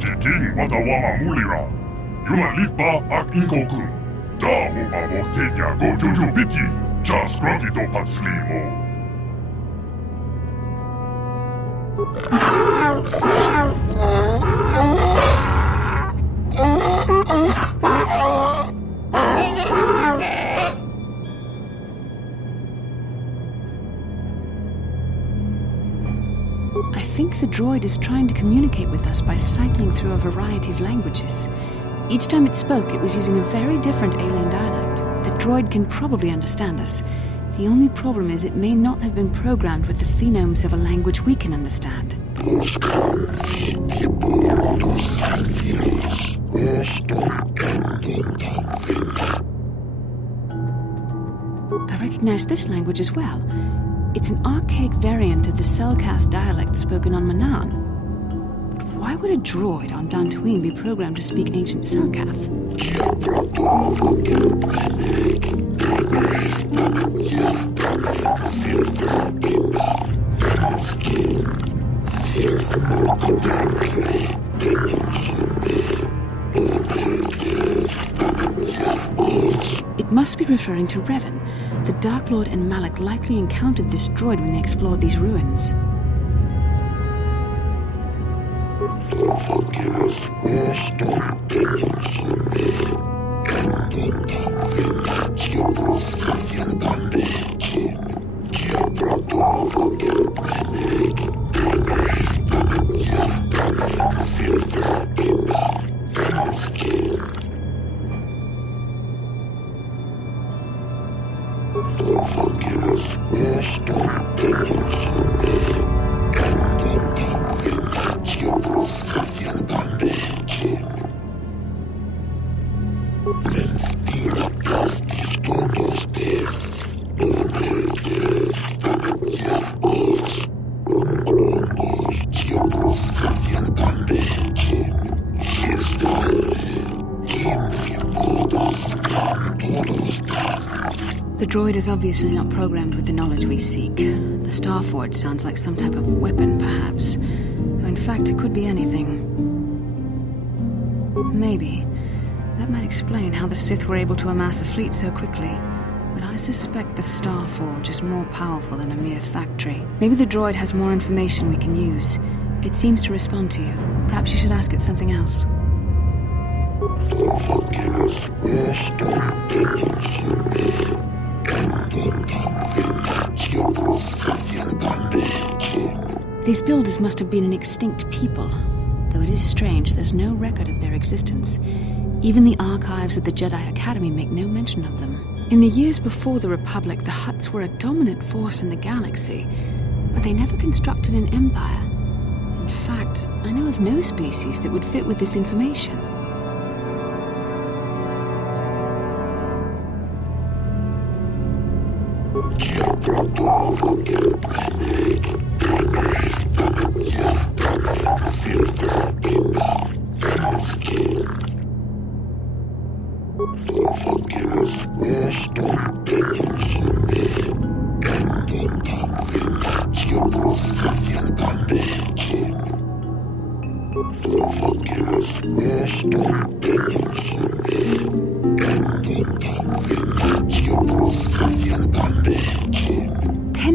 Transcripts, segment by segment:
King watawama mulira. Yulan litba ak inkokun. Daho babotenya go jojo biti. Just grogito patslimo. I think the droid is trying to communicate with us by cycling through a variety of languages. Each time it spoke, it was using a very different alien dialect. The droid can probably understand us. The only problem is it may not have been programmed with the phonemes of a language we can understand. I recognize this language as well. It's an archaic variant of the Selkath dialect spoken on Manaan. But why would a droid on Dantooine be programmed to speak ancient Selkath? It must be referring to Revan. The Dark Lord and Malak likely encountered this droid when they explored these ruins. The droid is obviously not programmed with the knowledge we seek. The Starforge sounds like some type of weapon, perhaps. Though in fact, it could be anything. Maybe. That might explain how the Sith were able to amass a fleet so quickly. But I suspect the Starforge is more powerful than a mere factory. Maybe the droid has more information we can use. It seems to respond to you. Perhaps you should ask it something else. These builders must have been an extinct people. Though it is strange, there's no record of their existence. Even the archives of the Jedi Academy make no mention of them. In the years before the Republic, the Hutts were a dominant force in the galaxy, but they never constructed an empire. In fact, I know of no species that would fit with this information.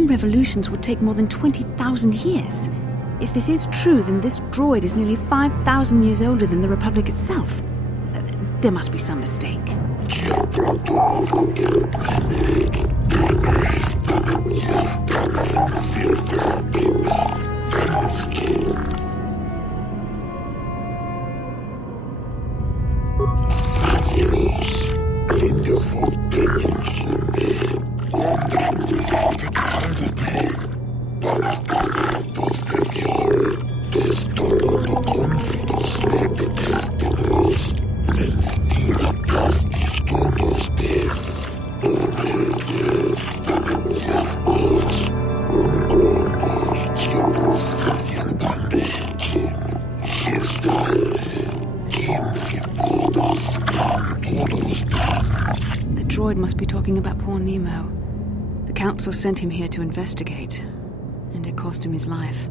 Revolutions would take more than 20,000 years. If this is true, then this droid is nearly 5,000 years older than the Republic itself. There must be some mistake. The droid must be talking about poor Nemo. The Council sent him here to investigate, and it cost him his life.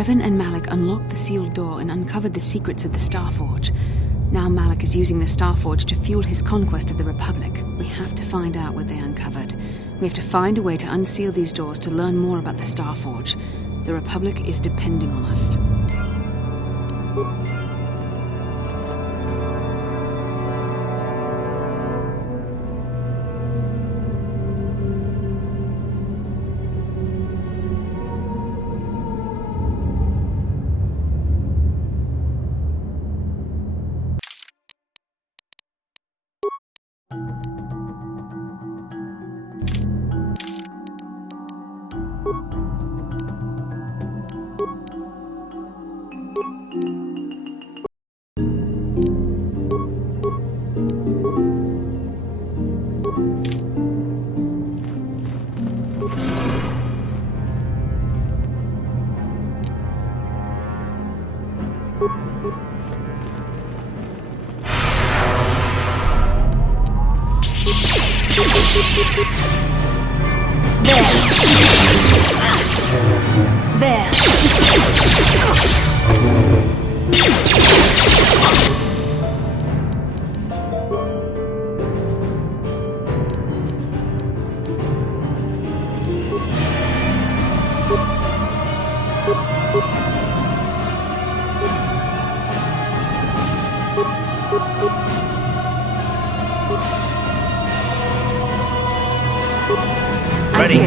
Revan and Malik unlocked the sealed door and uncovered the secrets of the Starforge. Now Malik is using the Starforge to fuel his conquest of the Republic. We have to find out what they uncovered. We have to find a way to unseal these doors to learn more about the Starforge. The Republic is depending on us. Ready.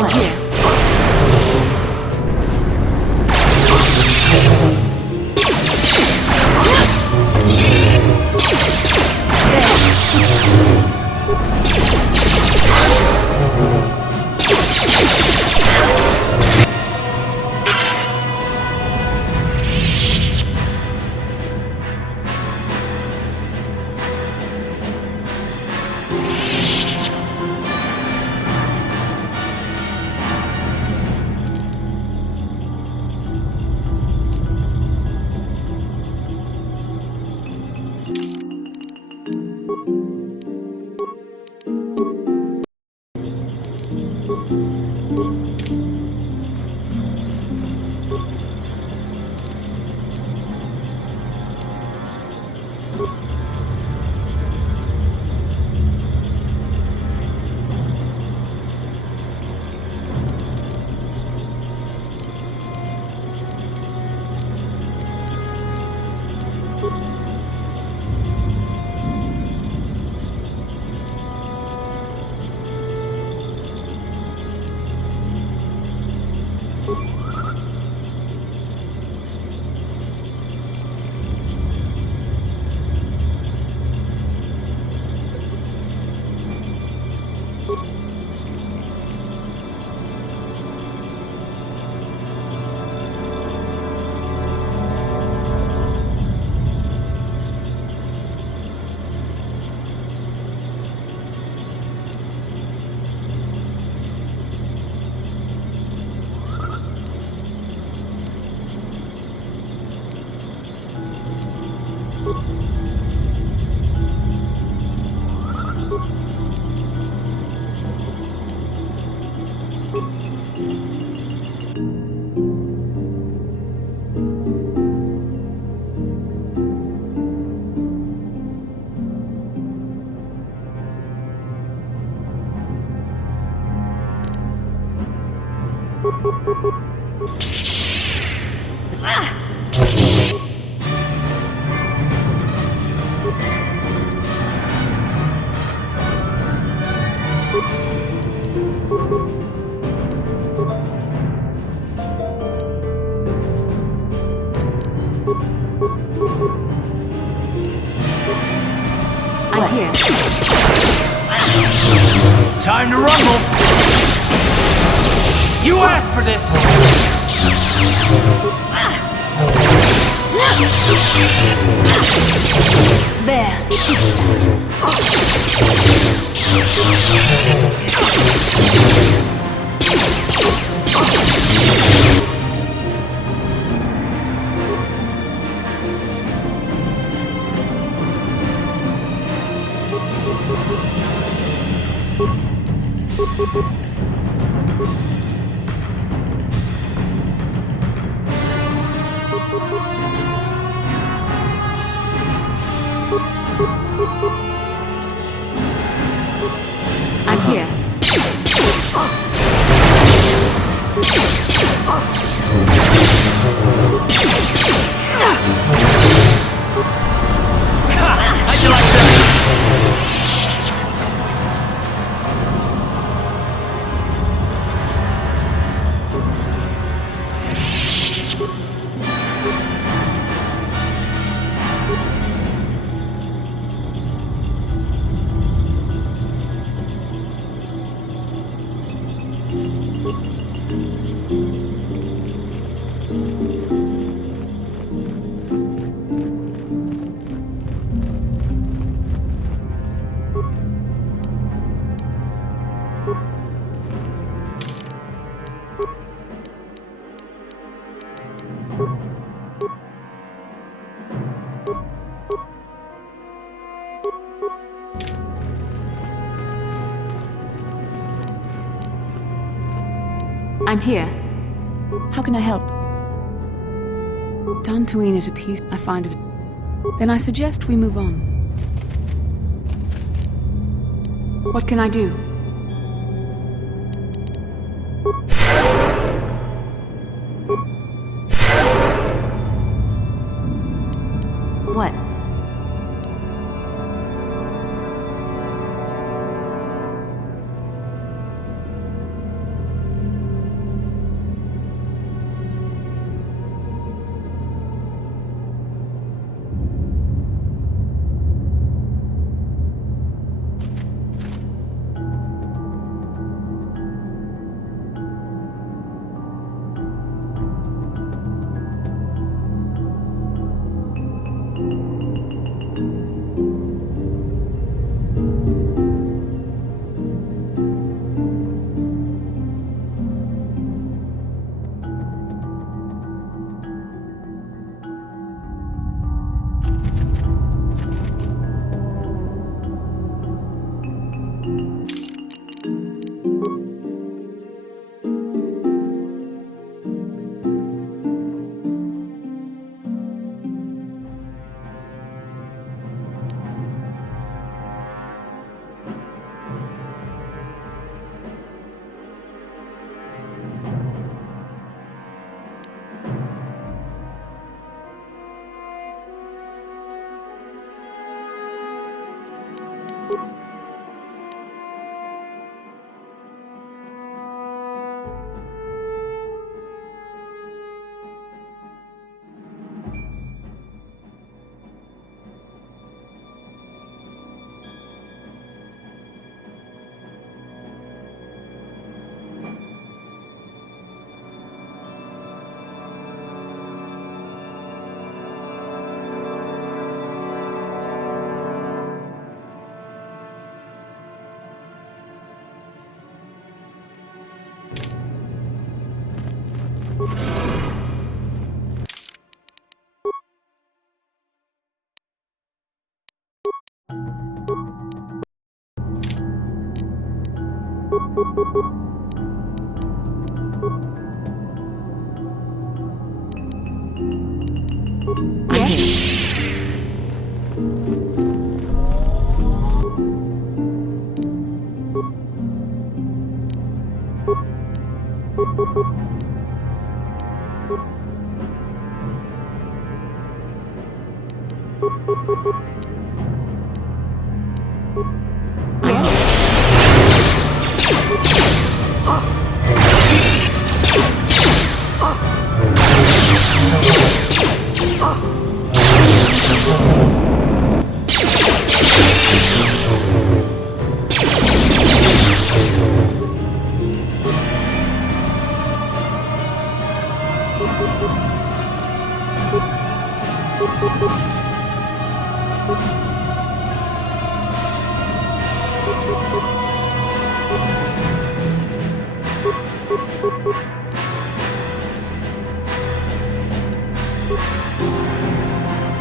I'm here. I'm here. Time to rumble! You asked for this! I'm here. How'd you like that? I'm here. How can I help? Dantooine is a piece. I find it. Then I suggest we move on. What can I do? What?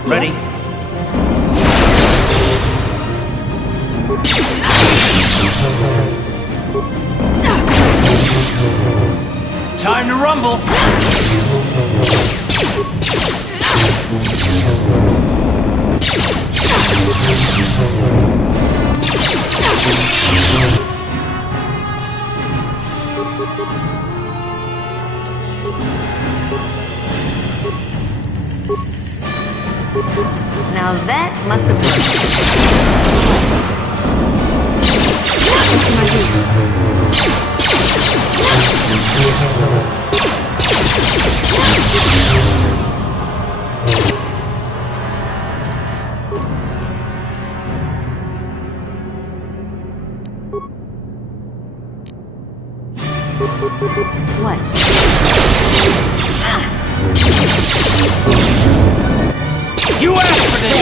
Ready? Yes. Time to rumble! Now that must have worked. What can I do? What? You asked for this!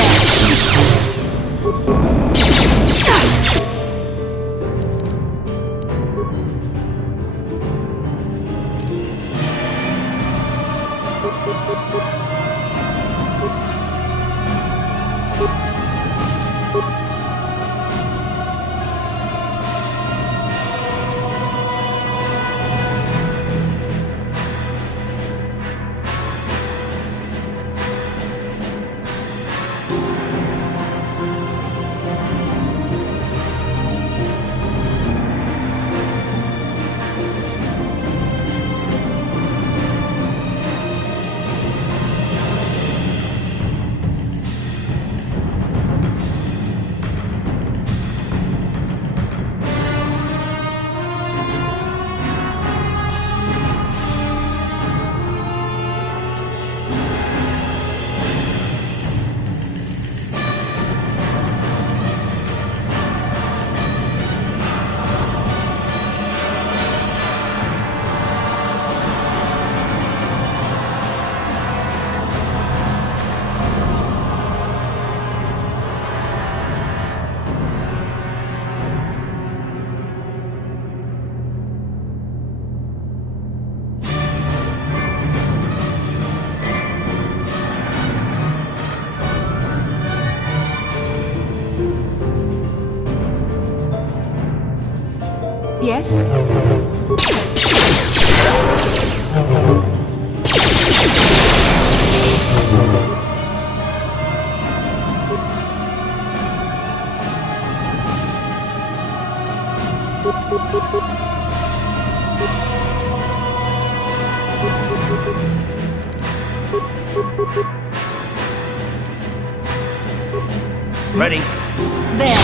Yes? Ready? There.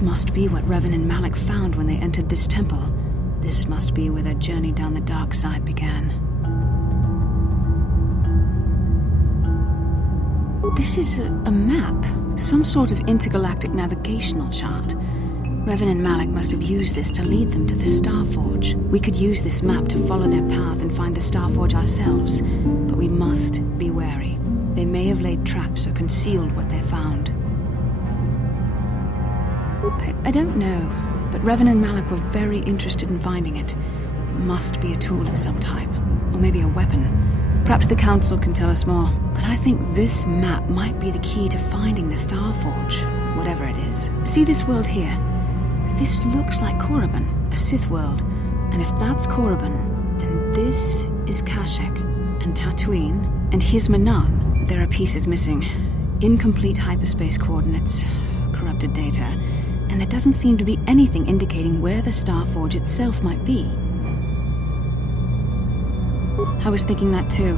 This must be what Revan and Malik found when they entered this temple. This must be where their journey down the dark side began. This is a map, some sort of intergalactic navigational chart. Revan and Malik must have used this to lead them to the Starforge. We could use this map to follow their path and find the Starforge ourselves, but we must be wary. They may have laid traps or concealed what they found. I don't know, but Revan and Malik were very interested in finding it. It must be a tool of some type, or maybe a weapon. Perhaps the Council can tell us more, but I think this map might be the key to finding the Starforge, whatever it is. See this world here? This looks like Korriban, a Sith world, and if that's Korriban, then this is Kashyyyk, and Tatooine, and here's Manan. But there are pieces missing. Incomplete hyperspace coordinates, corrupted data, and there doesn't seem to be anything indicating where the Starforge itself might be. I was thinking that too.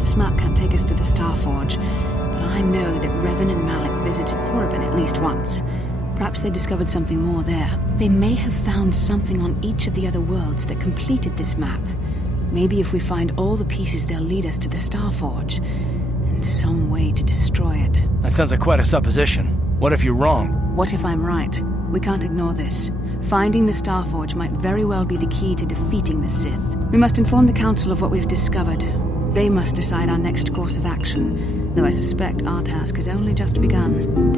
This map can't take us to the Starforge, but I know that Revan and Malik visited Korriban at least once. Perhaps they discovered something more there. They may have found something on each of the other worlds that completed this map. Maybe if we find all the pieces, they'll lead us to the Starforge, and some way to destroy it. That sounds like quite a supposition. What if you're wrong? What if I'm right? We can't ignore this. Finding the Starforge might very well be the key to defeating the Sith. We must inform the Council of what we've discovered. They must decide our next course of action, though I suspect our task has only just begun.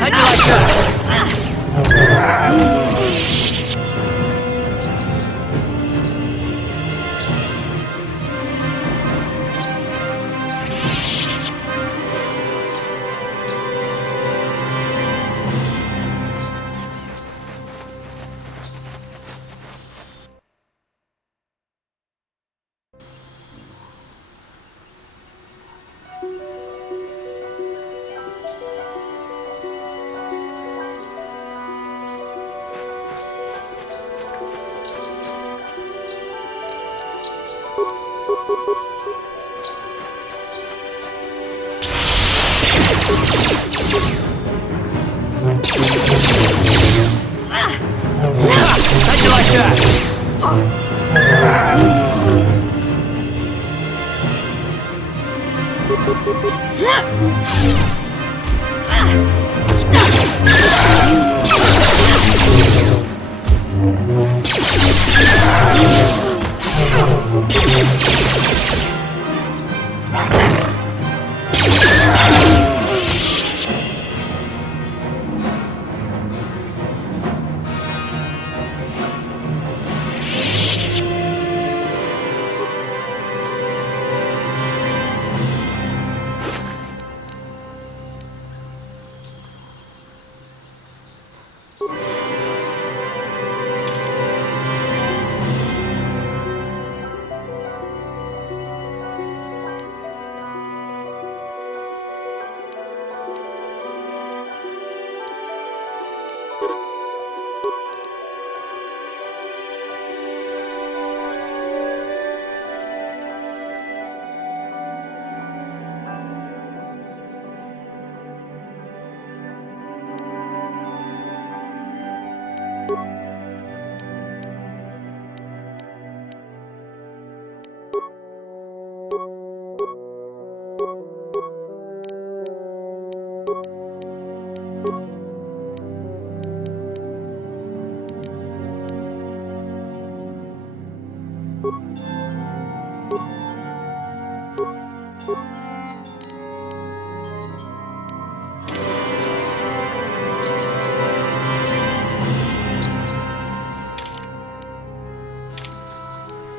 How'd you like that?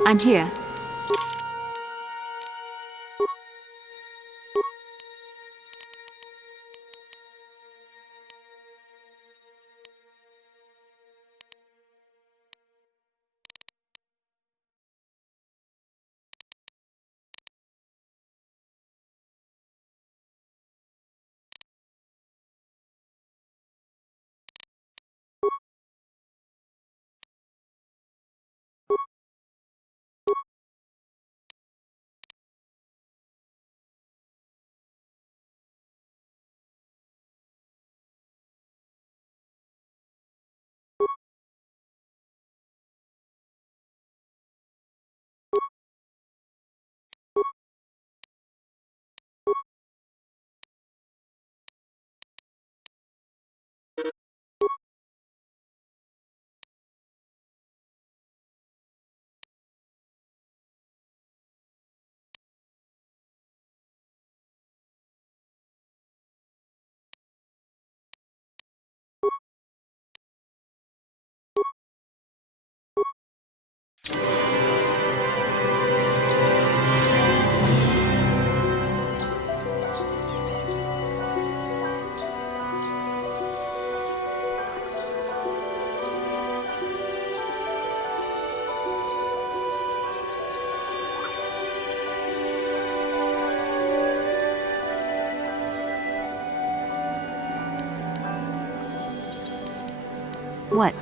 I'm here. What?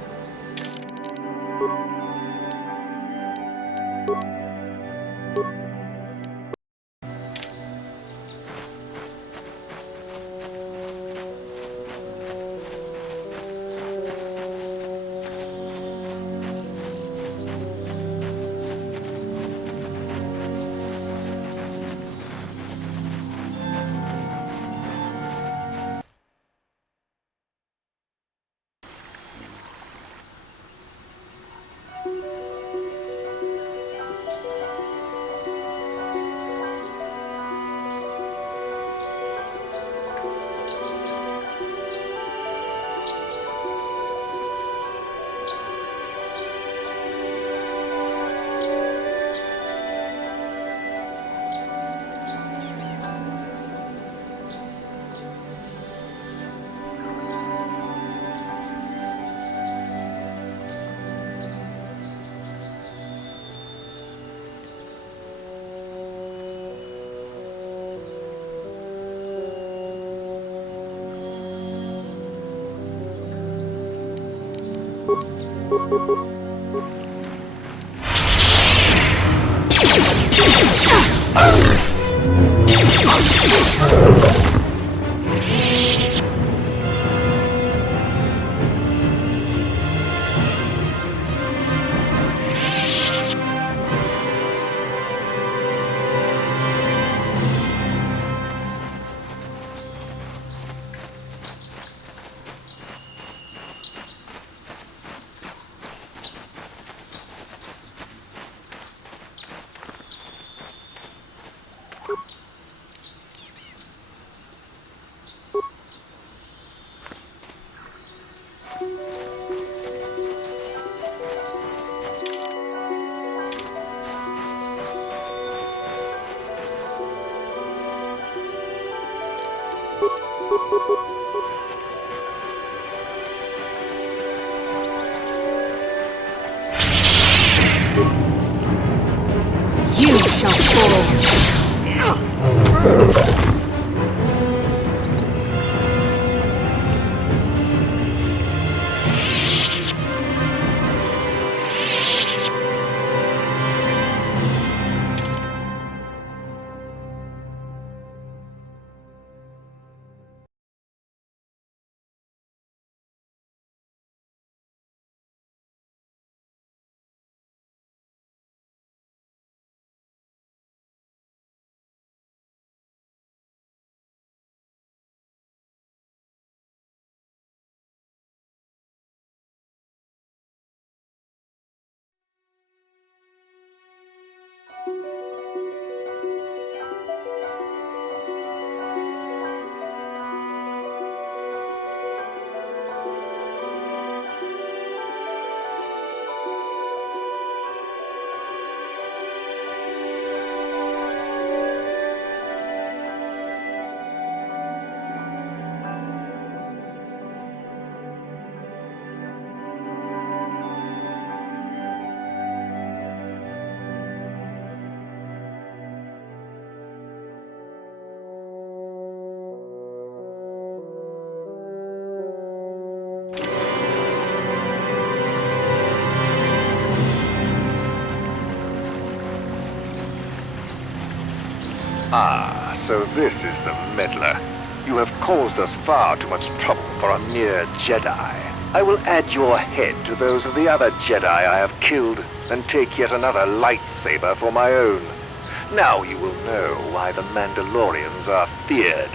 You shall fall. Ah, so this is the meddler. You have caused us far too much trouble for a mere Jedi. I will add your head to those of the other Jedi I have killed, and take yet another lightsaber for my own. Now you will know why the Mandalorians are feared.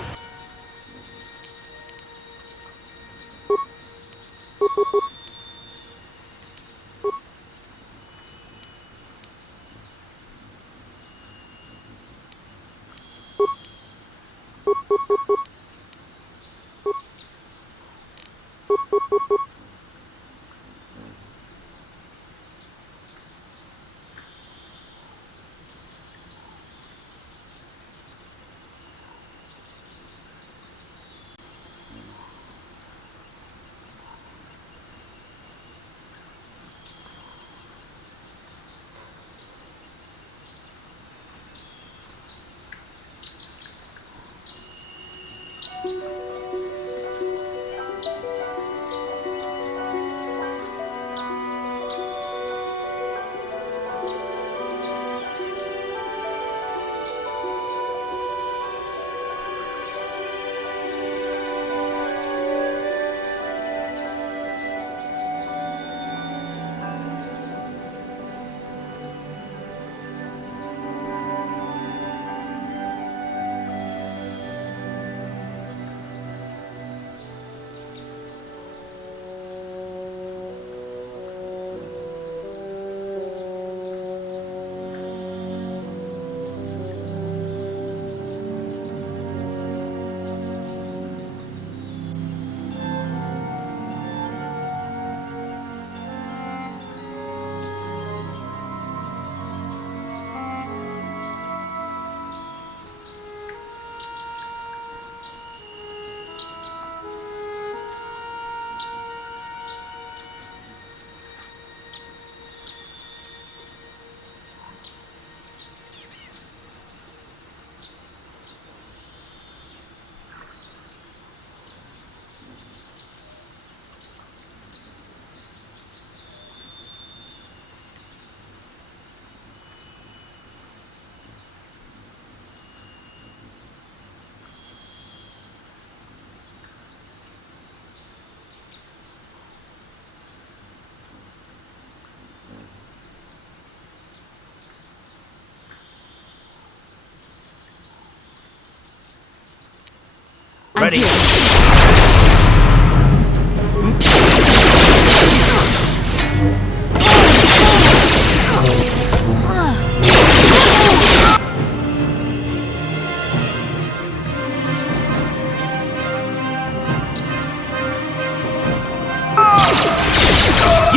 Ready. You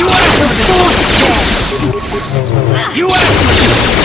asked for this! You asked for this!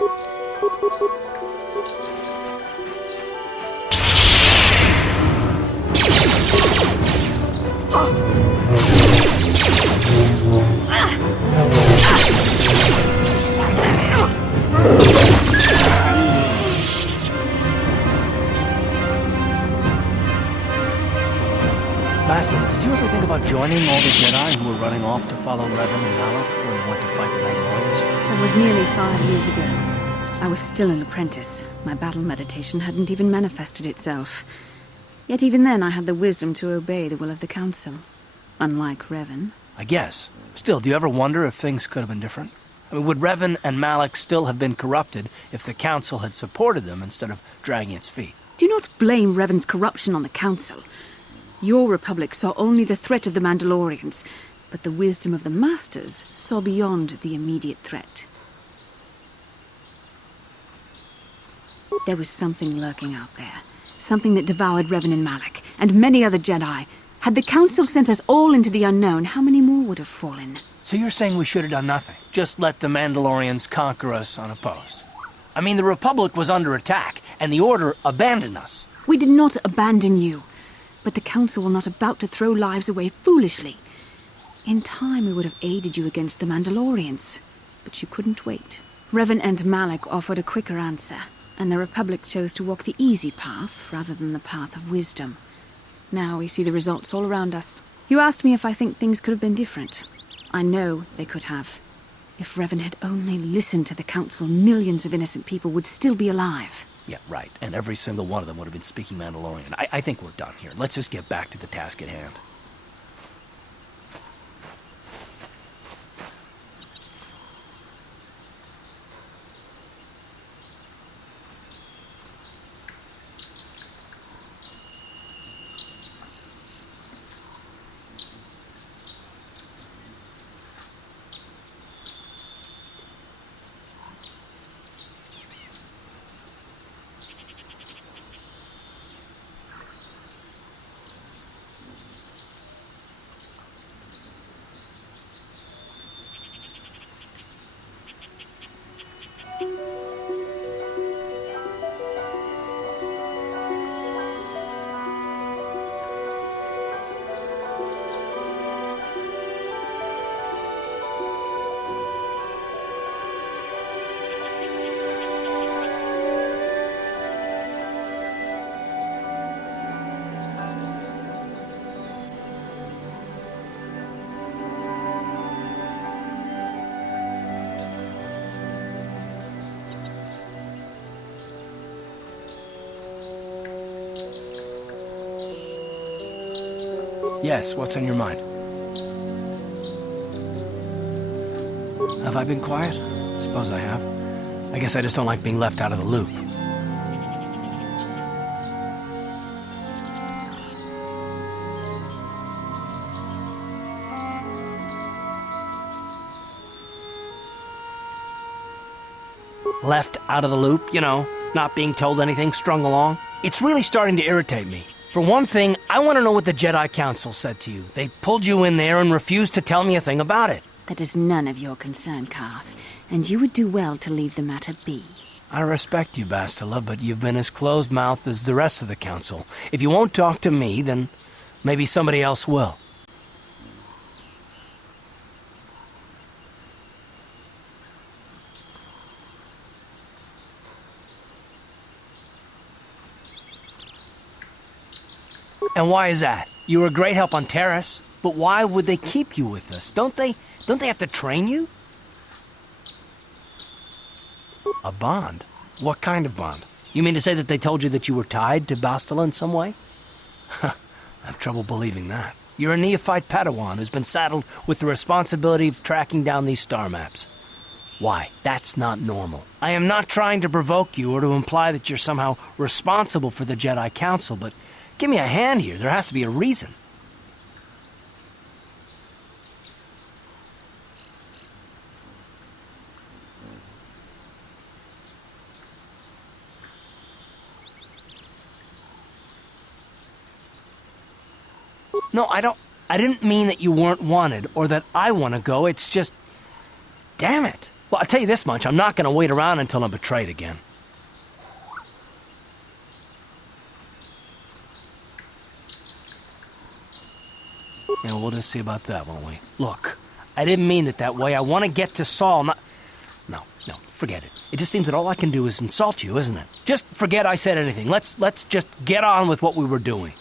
Bastila, did you ever think about joining all the Jedi who were running off to follow Revan and Malak when they went to fight the Mandalorians? That was nearly 5 years ago. I was still an apprentice. My battle meditation hadn't even manifested itself. Yet even then I had the wisdom to obey the will of the Council. Unlike Revan. I guess. Still, do you ever wonder if things could have been different? I mean, would Revan and Malak still have been corrupted if the Council had supported them instead of dragging its feet? Do not blame Revan's corruption on the Council. Your Republic saw only the threat of the Mandalorians, but the wisdom of the Masters saw beyond the immediate threat. There was something lurking out there. Something that devoured Revan and Malak, and many other Jedi. Had the Council sent us all into the unknown, how many more would have fallen? So you're saying we should have done nothing? Just let the Mandalorians conquer us unopposed? I mean, the Republic was under attack, and the Order abandoned us. We did not abandon you. But the Council were not about to throw lives away foolishly. In time, we would have aided you against the Mandalorians. But you couldn't wait. Revan and Malak offered a quicker answer, and the Republic chose to walk the easy path rather than the path of wisdom. Now we see the results all around us. You asked me if I think things could have been different. I know they could have. If Revan had only listened to the Council, millions of innocent people would still be alive. Yeah, right. And every single one of them would have been speaking Mandalorian. I think we're done here. Let's just get back to the task at hand. Yes, what's on your mind? Have I been quiet? Suppose I have. I guess I just don't like being left out of the loop. Left out of the loop, you know, not being told anything, strung along. It's really starting to irritate me. For one thing, I want to know what the Jedi Council said to you. They pulled you in there and refused to tell me a thing about it. That is none of your concern, Karth, and you would do well to leave the matter be. I respect you, Bastila, but you've been as closed-mouthed as the rest of the Council. If you won't talk to me, then maybe somebody else will. And why is that? You were a great help on Terrace, but why would they keep you with us? Don't they have to train you? A bond? What kind of bond? You mean to say that they told you that you were tied to Bastila in some way? I have trouble believing that. You're a neophyte Padawan who's been saddled with the responsibility of tracking down these star maps. Why? That's not normal. I am not trying to provoke you or to imply that you're somehow responsible for the Jedi Council, but give me a hand here. There has to be a reason. No, I didn't mean that you weren't wanted or that I want to go. It's just... Damn it. Well, I'll tell you this much, I'm not gonna wait around until I'm betrayed again. Yeah, we'll just see about that, won't we? Look, I didn't mean it that way. I want to get to Saul, not... No, forget it. It just seems that all I can do is insult you, isn't it? Just forget I said anything. Let's just get on with what we were doing.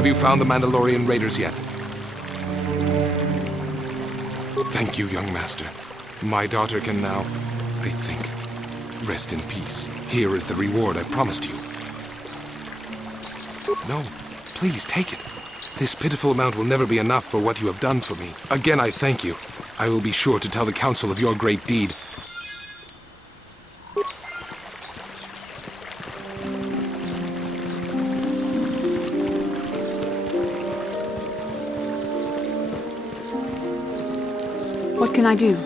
Have you found the Mandalorian raiders yet? Thank you, young master. My daughter can now, I think, rest in peace. Here is the reward I promised you. No, please take it. This pitiful amount will never be enough for what you have done for me. Again, I thank you. I will be sure to tell the council of your great deed. What can I do?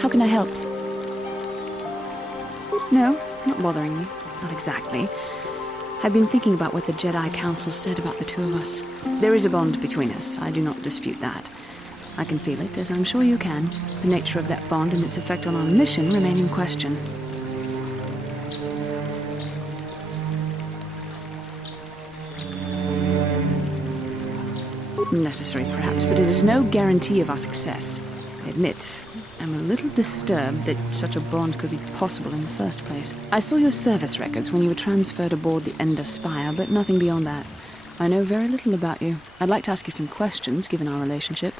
How can I help? No, not bothering me. Not exactly. I've been thinking about what the Jedi Council said about the two of us. There is a bond between us. I do not dispute that. I can feel it, as I'm sure you can. The nature of that bond and its effect on our mission remain in question. Necessary, perhaps, but it is no guarantee of our success. I admit, I'm a little disturbed that such a bond could be possible in the first place. I saw your service records when you were transferred aboard the Ender Spire, but nothing beyond that. I know very little about you. I'd like to ask you some questions, given our relationship.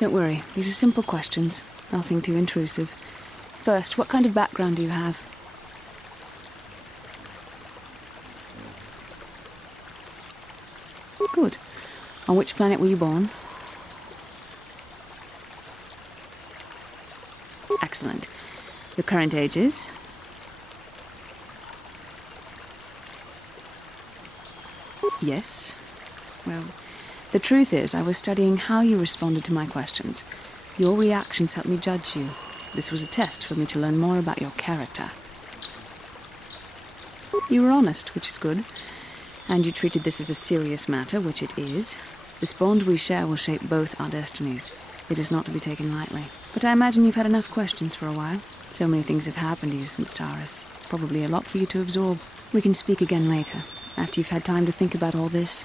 Don't worry, these are simple questions. Nothing too intrusive. First, what kind of background do you have? Good. On which planet were you born? Excellent. Your current age is? Yes. Well, the truth is, I was studying how you responded to my questions. Your reactions helped me judge you. This was a test for me to learn more about your character. You were honest, which is good. And you treated this as a serious matter, which it is. This bond we share will shape both our destinies. It is not to be taken lightly. But I imagine you've had enough questions for a while. So many things have happened to you since Taurus. It's probably a lot for you to absorb. We can speak again later, after you've had time to think about all this.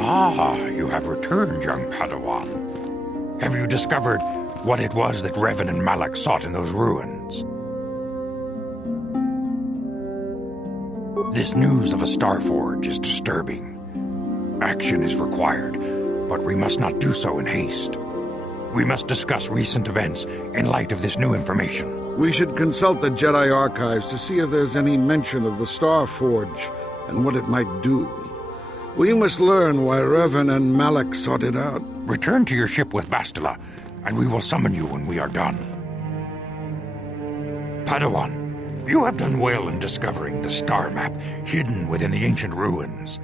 Ah, you have returned, young Padawan. Have you discovered what it was that Revan and Malak sought in those ruins? This news of a Starforge is disturbing. Action is required, but we must not do so in haste. We must discuss recent events in light of this new information. We should consult the Jedi archives to see if there's any mention of the Starforge and what it might do. We must learn why Revan and Malak sought it out. Return to your ship with Bastila, and we will summon you when we are done. Padawan, you have done well in discovering the star map hidden within the ancient ruins.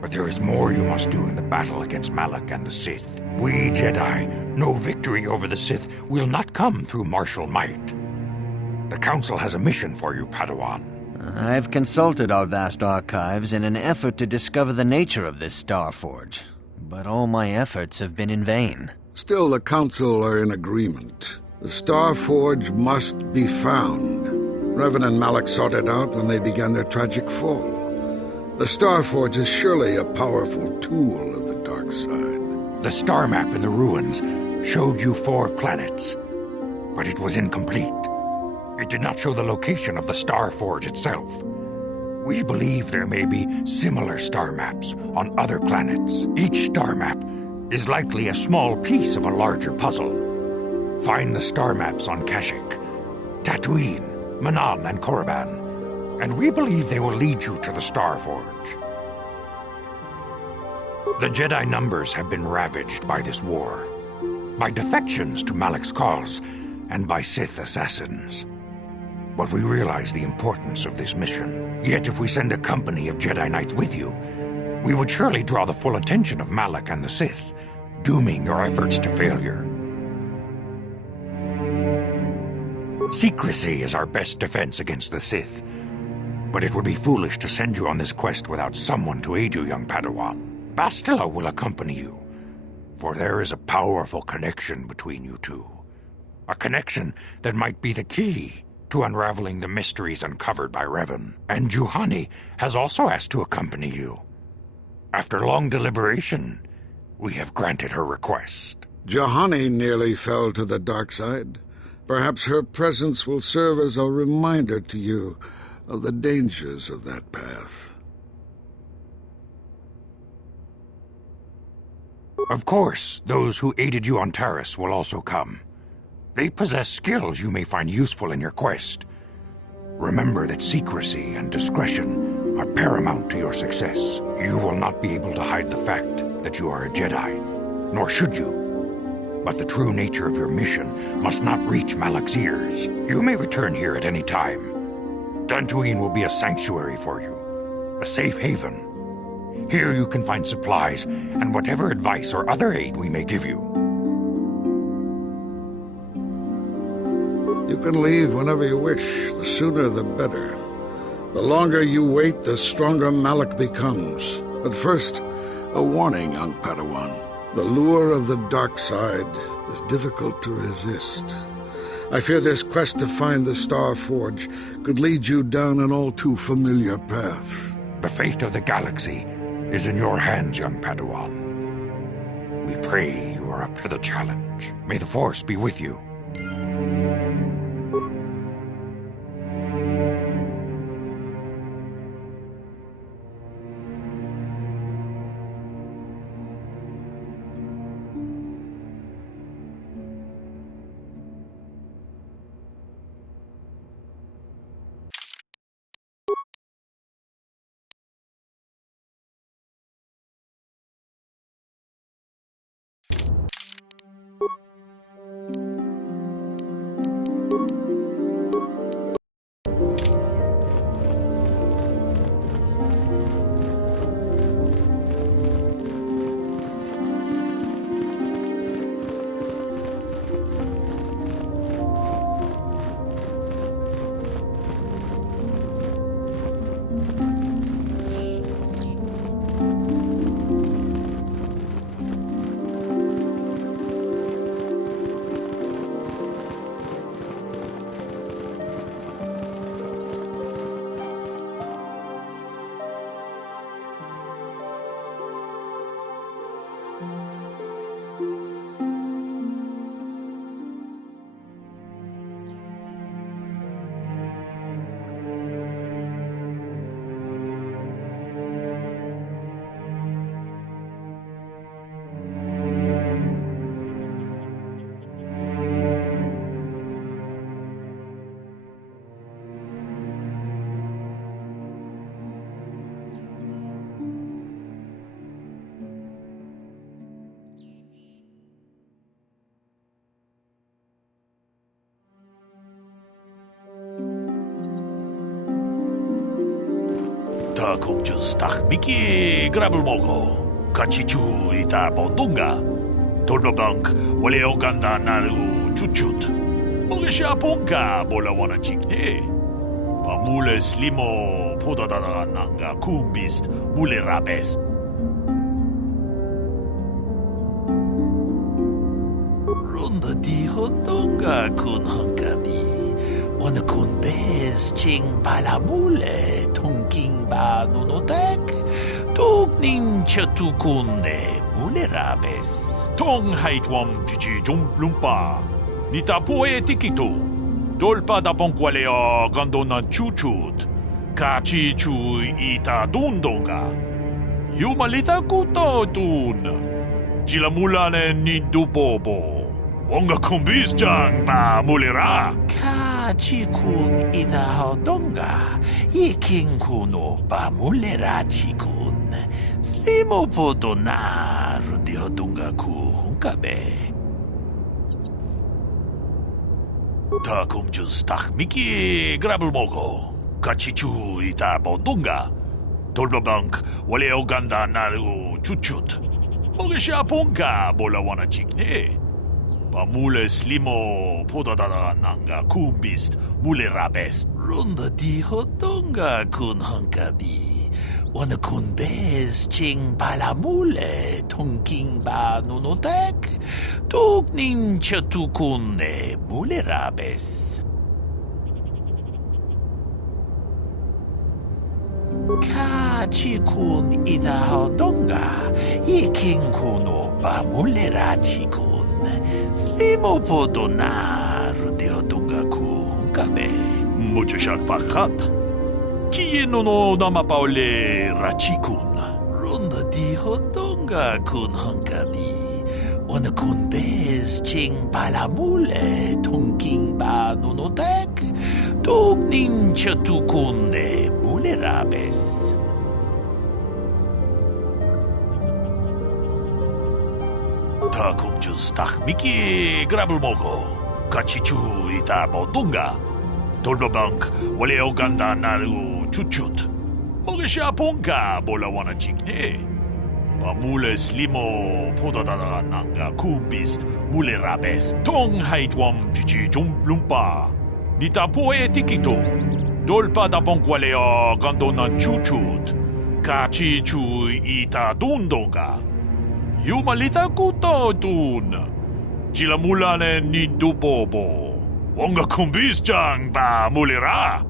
But there is more you must do in the battle against Malak and the Sith. We Jedi know victory over the Sith will not come through martial might. The Council has a mission for you, Padawan. I've consulted our vast archives in an effort to discover the nature of this Starforge, but all my efforts have been in vain. Still, the Council are in agreement. The Star Forge must be found. Revan and Malak sought it out when they began their tragic fall. The Star Forge is surely a powerful tool of the dark side. The star map in the ruins showed you 4 planets, but it was incomplete. It did not show the location of the Star Forge itself. We believe there may be similar star maps on other planets. Each star map is likely a small piece of a larger puzzle. Find the star maps on Kashyyyk, Tatooine, Manan, and Korriban, and we believe they will lead you to the Star Forge. The Jedi numbers have been ravaged by this war, by defections to Malak's cause, and by Sith assassins. But we realize the importance of this mission. Yet if we send a company of Jedi Knights with you, we would surely draw the full attention of Malak and the Sith, dooming your efforts to failure. Secrecy is our best defense against the Sith, but it would be foolish to send you on this quest without someone to aid you, young Padawan. Bastila will accompany you, for there is a powerful connection between you two. A connection that might be the key to unraveling the mysteries uncovered by Revan. And Juhani has also asked to accompany you. After long deliberation, we have granted her request. Juhani nearly fell to the dark side. Perhaps her presence will serve as a reminder to you of the dangers of that path. Of course, those who aided you on Taris will also come. They possess skills you may find useful in your quest. Remember that secrecy and discretion are paramount to your success. You will not be able to hide the fact that you are a Jedi, nor should you. But the true nature of your mission must not reach Malak's ears. You may return here at any time. Dantooine will be a sanctuary for you, a safe haven. Here you can find supplies and whatever advice or other aid we may give you. You can leave whenever you wish. The sooner the better. The longer you wait, the stronger Malak becomes. But first, a warning, young Padawan. The lure of the dark side is difficult to resist. I fear this quest to find the Star Forge could lead you down an all too familiar path. The fate of the galaxy is in your hands, young Padawan. We pray you are up to the challenge. May the Force be with you. 다 공주스 딱 미끼 그라블 모고 같이 주이다 보동가 돌로방크 원래 오간다 나루 주춧 모게시아 본가 몰라와나 직네 바물레 슬리모 포다다다 난가 쿰비스트 물레 라베스 Runda di hodonga kun hankabi. Wana kun bez ching palamule tungking ba nunodek. Tugning chatukunde mulerabes. Tong haitwam jiji jumplumpa. Nita poe tikito. Dolpa da bonkwalea gandona chuchut. Kachi chu ita dundonga. Yumalita kuto dun. Chilamulane nindubobo. Onga kumbis jang ba mulera. Kachi kun ita hodonga. Yiking kuno ba mulera chikun. Slimo podona rundi hodonga ku hunkabe. Takum jus tak miki grabel mogo. Kachichu ita bodunga. Dolbabank wale oganda naru chuchut. Mogesha ponka bola wana chikne. Pamule slimo podadada nanga kumbist mule rabes. Runda di hodonga kun hankabi. Wana kun bez ching palamule tungking ba nunodek. Tugning chatukunne mule rabes. Kachi kun ita hodonga. Yiking kuno ba mule rachikun. Slimo podona rundi hodonga ku hunkabe. Muchashak pakat. Kie no nama paule rachikun. Runda di hodonga kun hankabi. Wana kun bez ching palamule tungking ba nunodek. Tugning chatukunde mule rabes. Takum jus tak miki grabel mogo. Kachichu ita bodunga. Dolbabank wale oganda naru chuchut. Mogesha ponka bola wana chikne. Pamule slimo podadada nanga kumbist mule rabes. Tong haitwam jiji jumplumpa. Nita poe tikito. Dolpa da bonkwalea gandona chuchut. Kachi chu ita dundonga. Yumalita kuto dun. Chilamulane nindubobo. Onga kumbis jang ba mulera.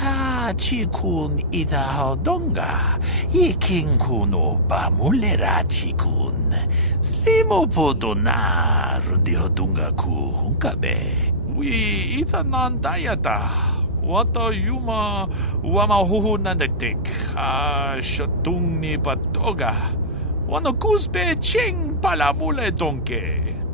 Kachi kun ita hodonga. Yiking kuno ba mulera chikun. Slimo podona rundi hodonga ku hunkabe. Wi ita nandayata. Wata yuma wama huhu nandetik. Shatung ni patoga. Wano kusbe ching palamule donke.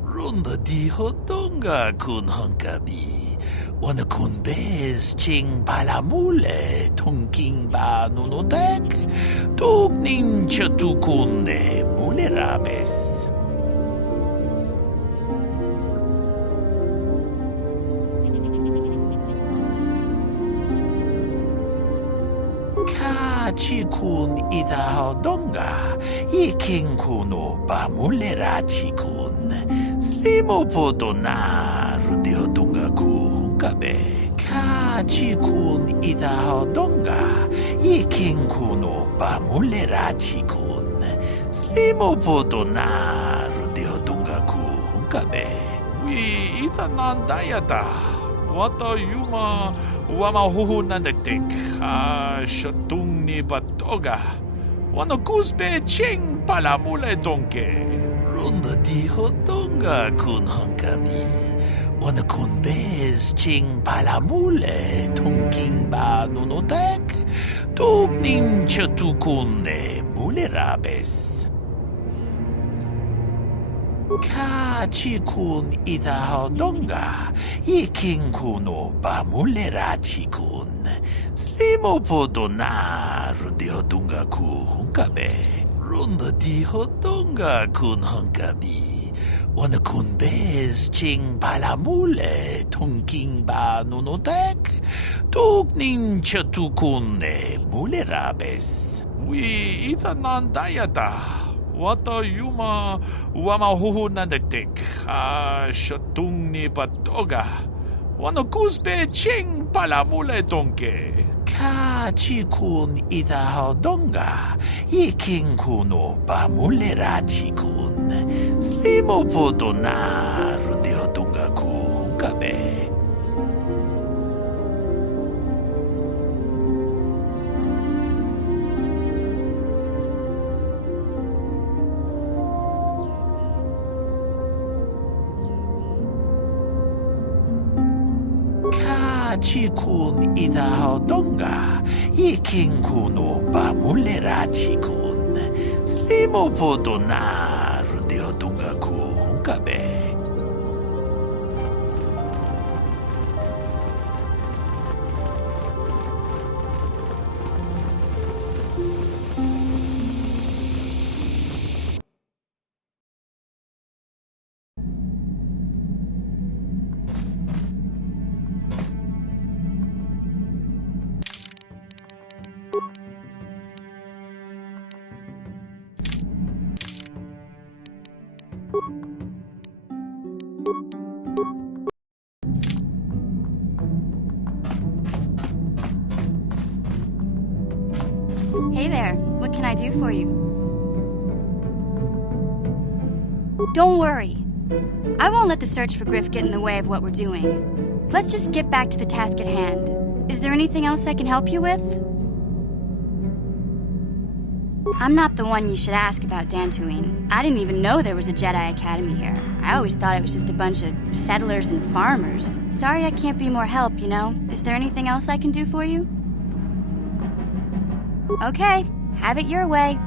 Runda di hodonga kun hankabi. Wana kun bez ching palamule tungking ba nunodek. Tugning chatukunde mule rabes. Kachi kun ita hodonga. Yiking kuno ba mule rachikun. Slimo podona rundi hodonga ku hunkabe. Kachi kun ita hodonga. Yiking kuno ba mule rachikun. Slimo podona rundi hodonga ku hunkabe. Wi ita nandayata. Wata yuma wama huhu nandetik. Shatung ni patoga. Wano kusbe ching palamule donke. Runda di hodonga kun hankabi. Wana kun bez ching palamule tungking ba nunodek. Tugning chatukunde mule rabes. Kachi kun ita hodonga. Yiking kuno ba mule rachikun. Slimo podona rundi hodonga ku hunkabe. Runda di hodonga kun hankabi. Wana kun bez ching palamule tungking ba nunodek. Tugning chatukunde mule rabes. Wi ita nandayata. Wata yuma wama huhu nandetik. Shatung ni patoga. Wano kusbe ching palamule donke. Kachi kun ita hodonga. Yiking kuno ba mule rachikun. Slimo podo na rundio dunga ku hunkabe. Chikun ida donga, yikin kuno bamulera chikun. Slimo podo na rundio dunga ku hunkabe. Hey there, what can I do for you? Don't worry. I won't let the search for Griff get in the way of what we're doing. Let's just get back to the task at hand. Is there anything else I can help you with? I'm not the one you should ask about Dantooine. I didn't even know there was a Jedi Academy here. I always thought it was just a bunch of settlers and farmers. Sorry I can't be more help, you know? Is there anything else I can do for you? Okay, have it your way.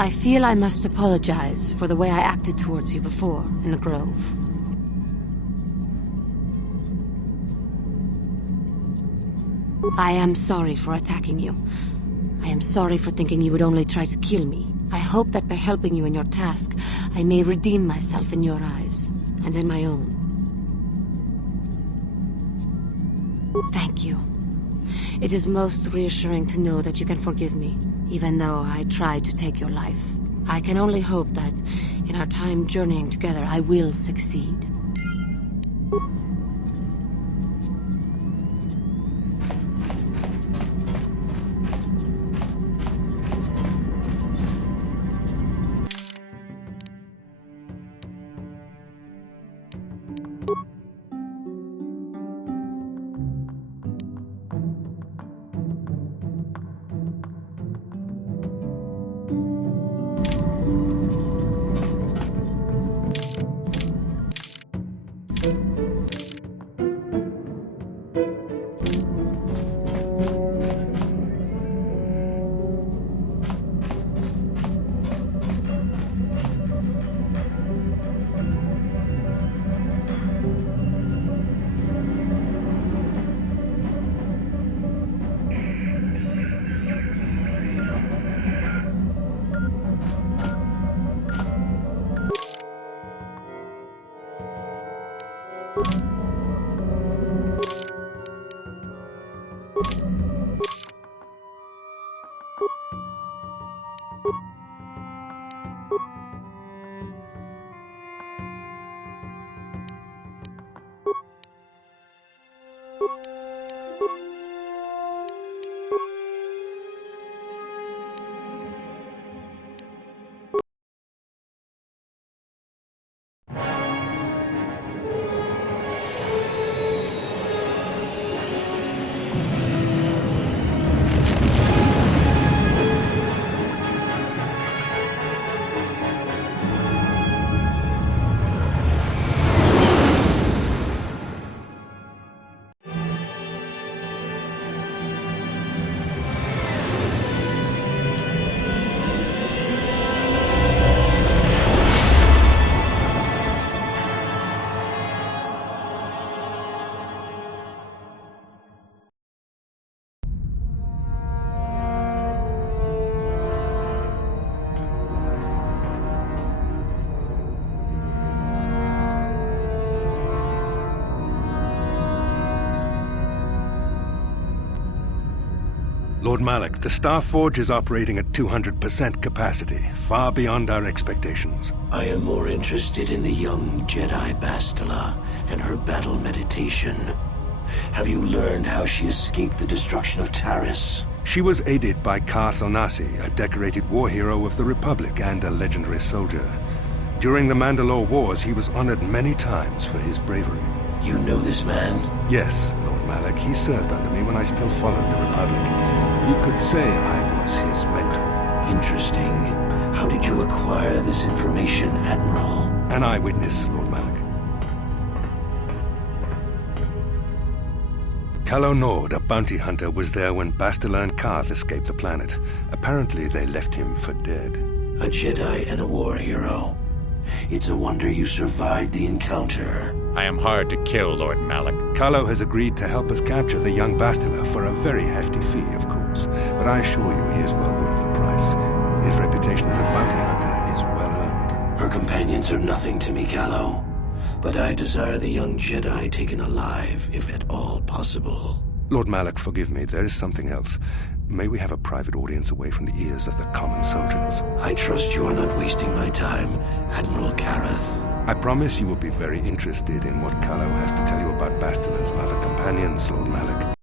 I feel I must apologize for the way I acted towards you before in the Grove. I am sorry for attacking you. I am sorry for thinking you would only try to kill me. I hope that by helping you in your task, I may redeem myself in your eyes, and in my own. Thank you. It is most reassuring to know that you can forgive me, even though I tried to take your life. I can only hope that, in our time journeying together, I will succeed. Lord Malak, the Star Forge is operating at 200% capacity, far beyond our expectations. I am more interested in the young Jedi Bastila and her battle meditation. Have you learned how she escaped the destruction of Taris? She was aided by Karth Onasi, a decorated war hero of the Republic and a legendary soldier. During the Mandalore Wars, he was honored many times for his bravery. You know this man? Yes, Lord Malak. He served under me when I still followed the Republic. You could say I was his mentor. Interesting. How did you acquire this information, Admiral? An eyewitness, Lord Malak. Calo Nord, a bounty hunter, was there when Bastila and Karth escaped the planet. Apparently, they left him for dead. A Jedi and a war hero. It's a wonder you survived the encounter. I am hard to kill, Lord Malak. Calo has agreed to help us capture the young Bastila for a very hefty fee, of course. But I assure you he is well worth the price. His reputation as a bounty hunter is well earned. Her companions are nothing to me, Calo. But I desire the young Jedi taken alive, if at all possible. Lord Malak, forgive me. There is something else. May we have a private audience away from the ears of the common soldiers? I trust you are not wasting my time, Admiral Karath. I promise you will be very interested in what Calo has to tell you about Bastila's other companions, Lord Malak.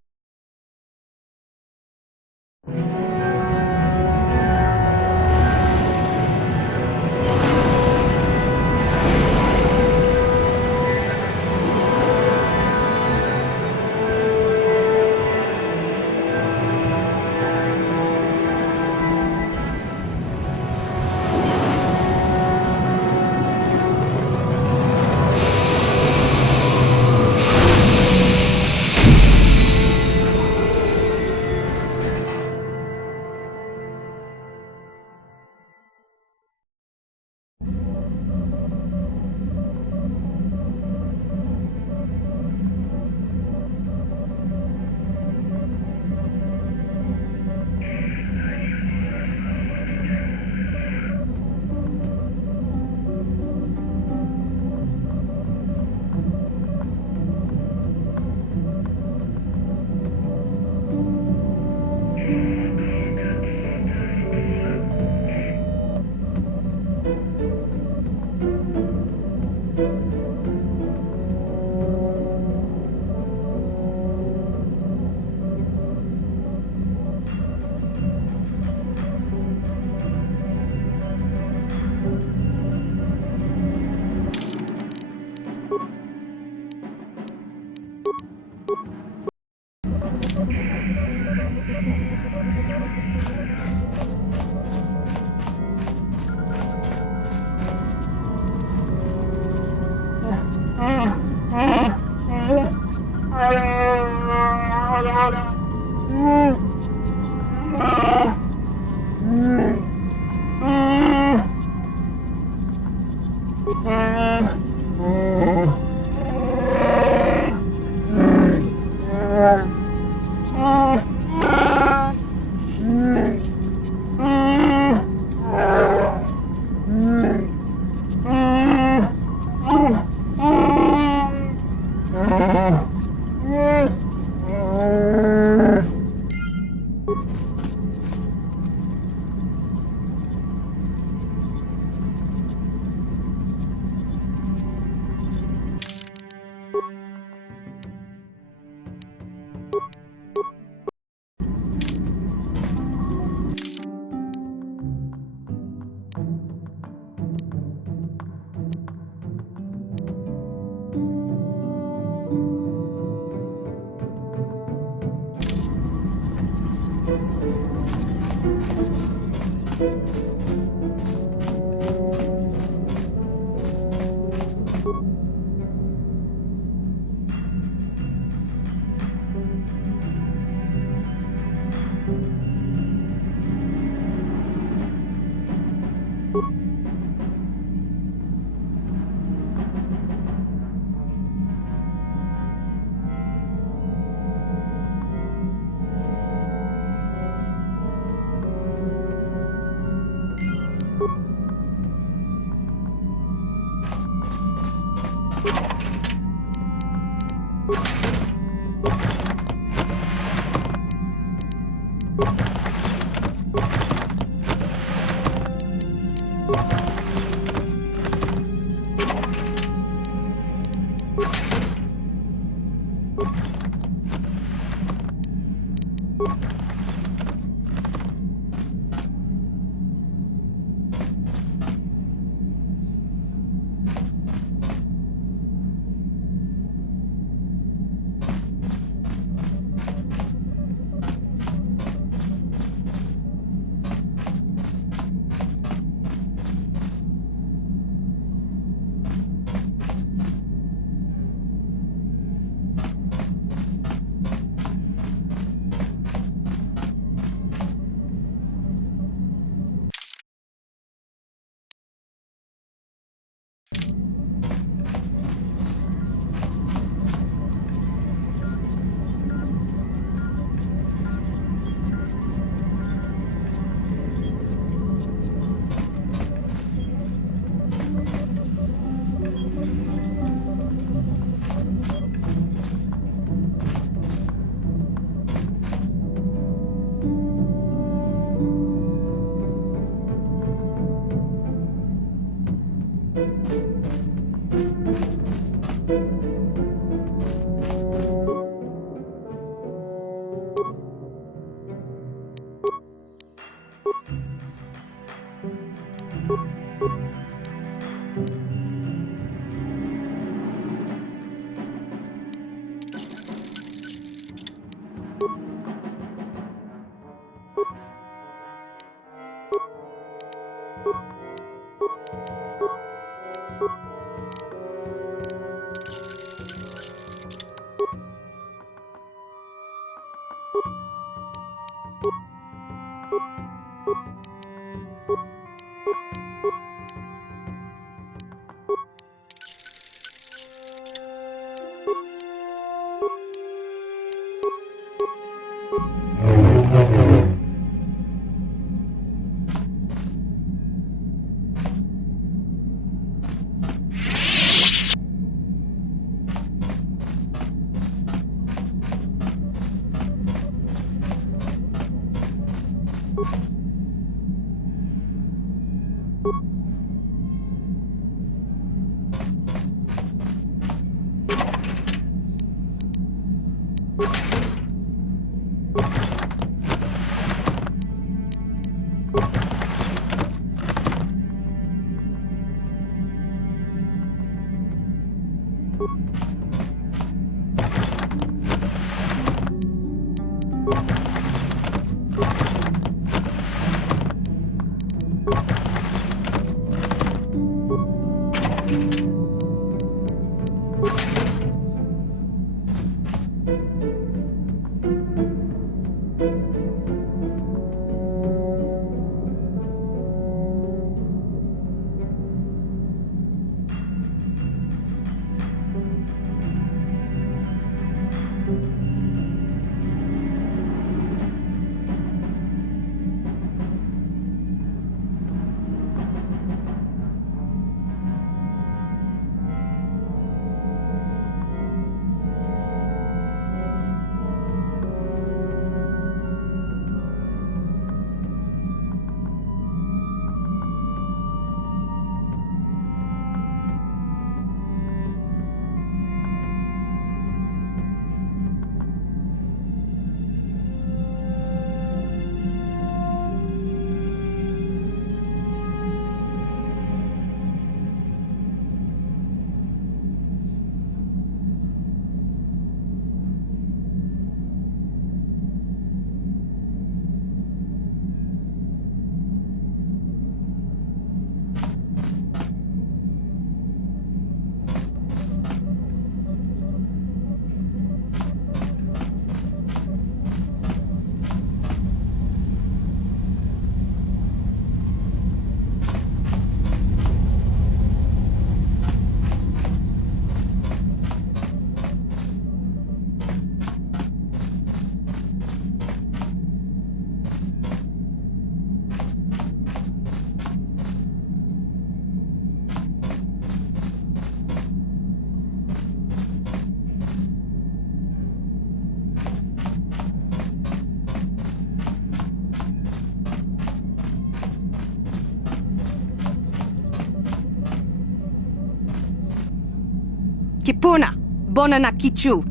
Kipuna, bona na kichu.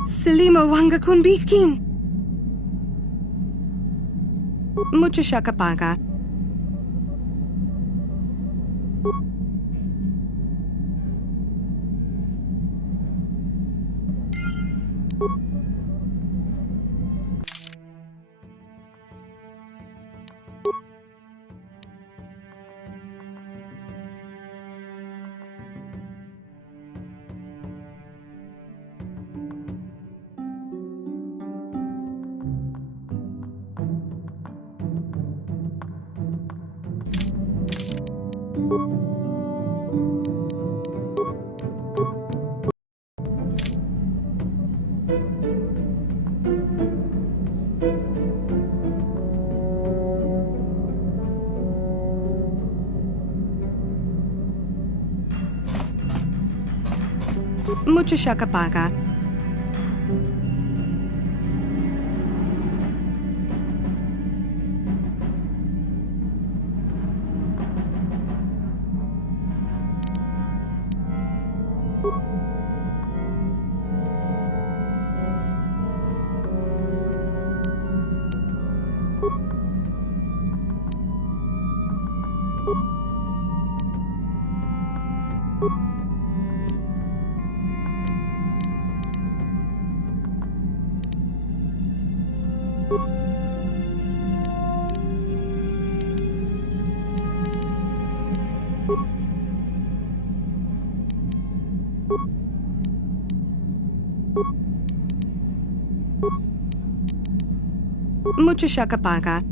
Salima wanga kun bikin. Mucho shakapaka. Mucho shakapaka. Mucho shakapaka.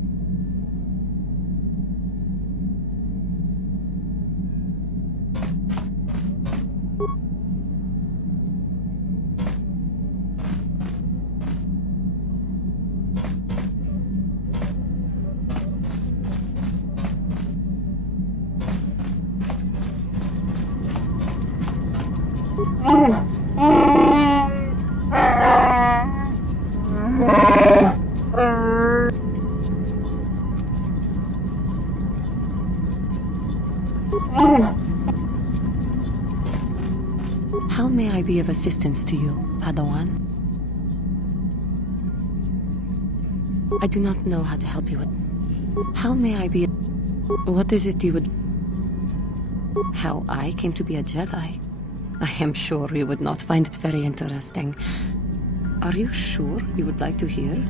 How may I be of assistance to you, Padawan? I do not know how to help you with... How may I be... What is it you would... How I came to be a Jedi? I am sure you would not find it very interesting. Are you sure you would like to hear?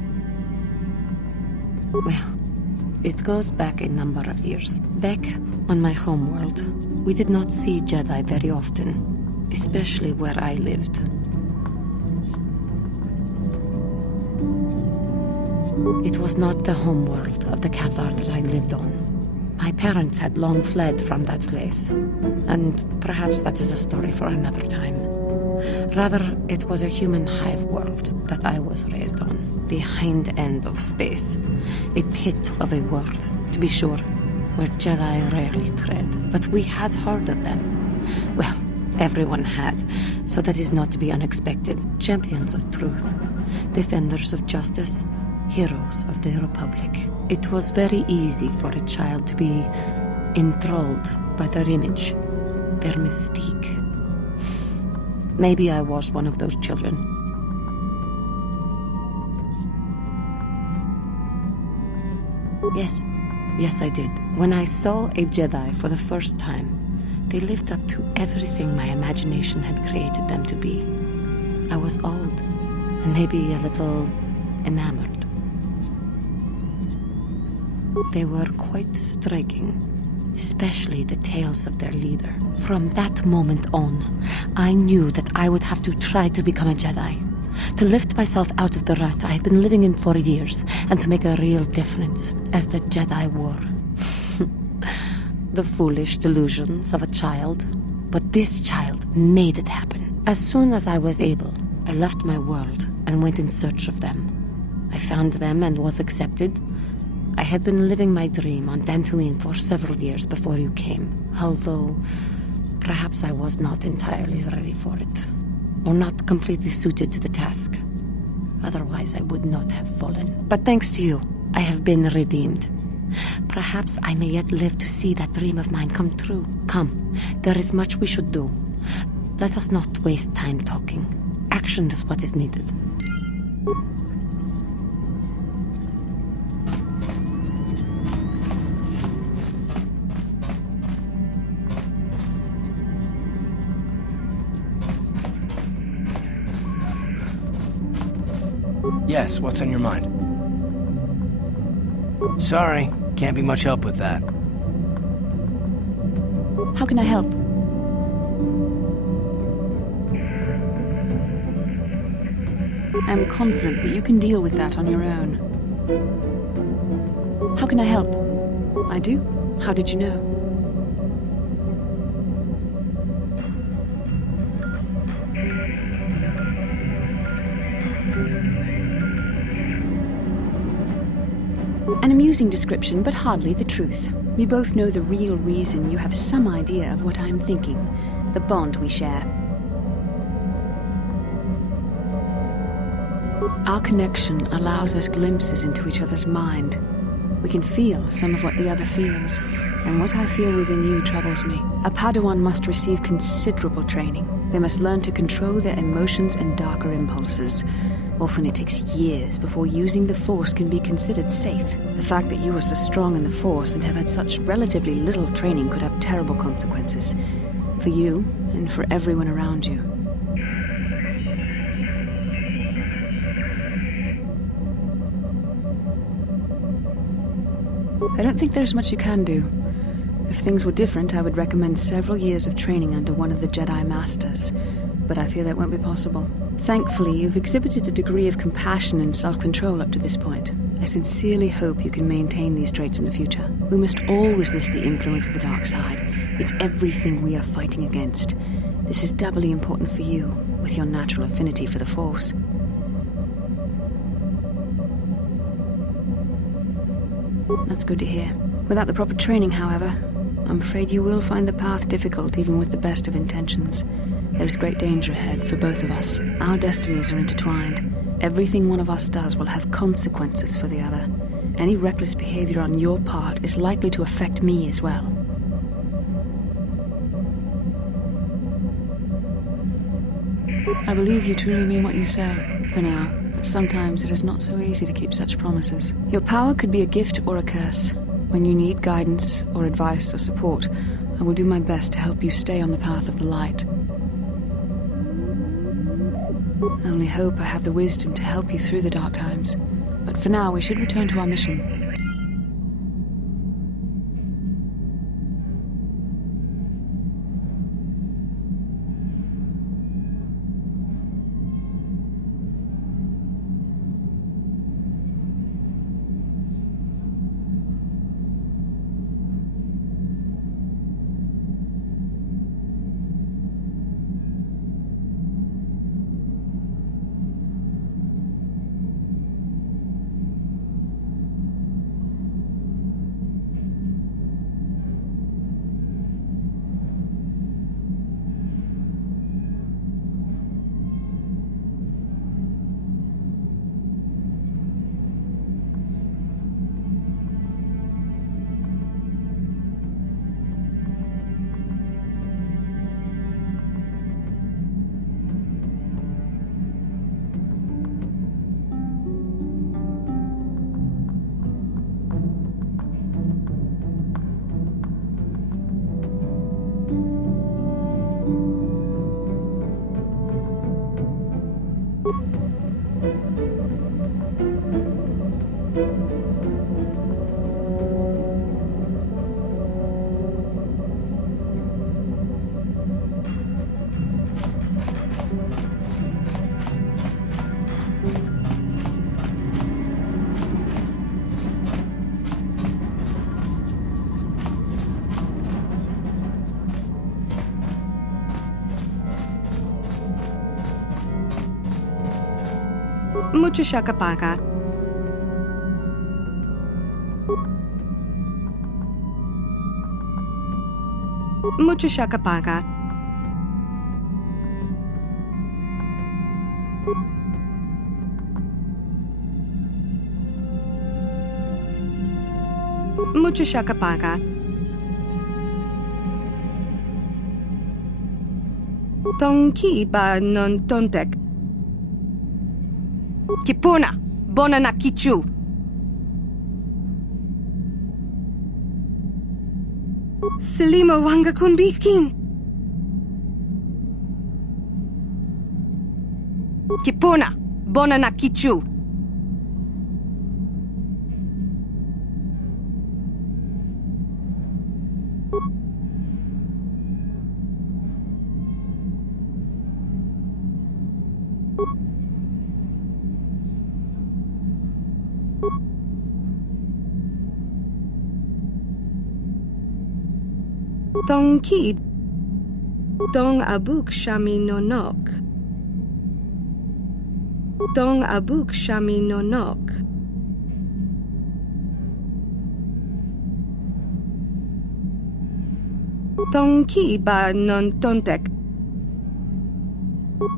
Well, it goes back a number of years. Back on my homeworld, we did not see Jedi very often, especially where I lived. It was not the homeworld of the Cathar that I lived on. My parents had long fled from that place, and perhaps that is a story for another time. Rather, it was a human hive world that I was raised on. The hind end of space. A pit of a world, to be sure, where Jedi rarely tread. But we had heard of them. Well, everyone had, so that is not to be unexpected. Champions of truth, defenders of justice, heroes of the Republic. It was very easy for a child to be enthralled by their image, their mystique. Maybe I was one of those children. Yes, I did. When I saw a Jedi for the first time, they lived up to everything my imagination had created them to be. I was awed, and maybe a little enamored. They were quite striking, especially the tales of their leader. From that moment on, I knew that I would have to try to become a Jedi, to lift myself out of the rut I had been living in for years, and to make a real difference, as the Jedi were. The foolish delusions of a child, but this child made it happen. As soon as I was able, I left my world and went in search of them. I found them and was accepted. I had been living my dream on Dantooine for several years before you came, although perhaps I was not entirely ready for it, or not completely suited to the task. Otherwise, I would not have fallen. But thanks to you, I have been redeemed. Perhaps I may yet live to see that dream of mine come true. Come, there is much we should do. Let us not waste time talking. action is what is needed. Yes, what's on your mind? Sorry, can't be much help with that. How can I help? I'm confident that you can deal with that on your own. How can I help? I do? How did you know? An amusing description, but hardly the truth. We both know the real reason you have some idea of what I'm thinking. The bond we share. Our connection allows us glimpses into each other's mind. We can feel some of what the other feels, and what I feel within you troubles me. A Padawan must receive considerable training. They must learn to control their emotions and darker impulses. Often it takes years before using the Force can be considered safe. The fact that you are so strong in the Force and have had such relatively little training could have terrible consequences. For you, and for everyone around you. I don't think there's much you can do. If things were different, I would recommend several years of training under one of the Jedi Masters. But I fear that won't be possible. Thankfully, you've exhibited a degree of compassion and self-control up to this point. I sincerely hope you can maintain these traits in the future. We must all resist the influence of the dark side. It's everything we are fighting against. This is doubly important for you, with your natural affinity for the Force. That's good to hear. Without the proper training, however, I'm afraid you will find the path difficult even with the best of intentions. There is great danger ahead for both of us. Our destinies are intertwined. Everything one of us does will have consequences for the other. Any reckless behavior on your part is likely to affect me as well. I believe you truly mean what you say, for now, but sometimes it is not so easy to keep such promises. Your power could be a gift or a curse. When you need guidance or advice or support, I will do my best to help you stay on the path of the light. I only hope I have the wisdom to help you through the dark times. But for now, we should return to our mission. Mucho shakapaka. Mucho shakapaka. Mucho shakapaka. Tonki ba non tontek. Kipuna, Bonana Kichu. Selima Wanga Kunbitkin. Kipuna, Bonana Kichu. Tong Ki. Tong Abuk Shami no Nok. Tong Abuk Shami no Nok. Tong Ki Ba Non Tontek.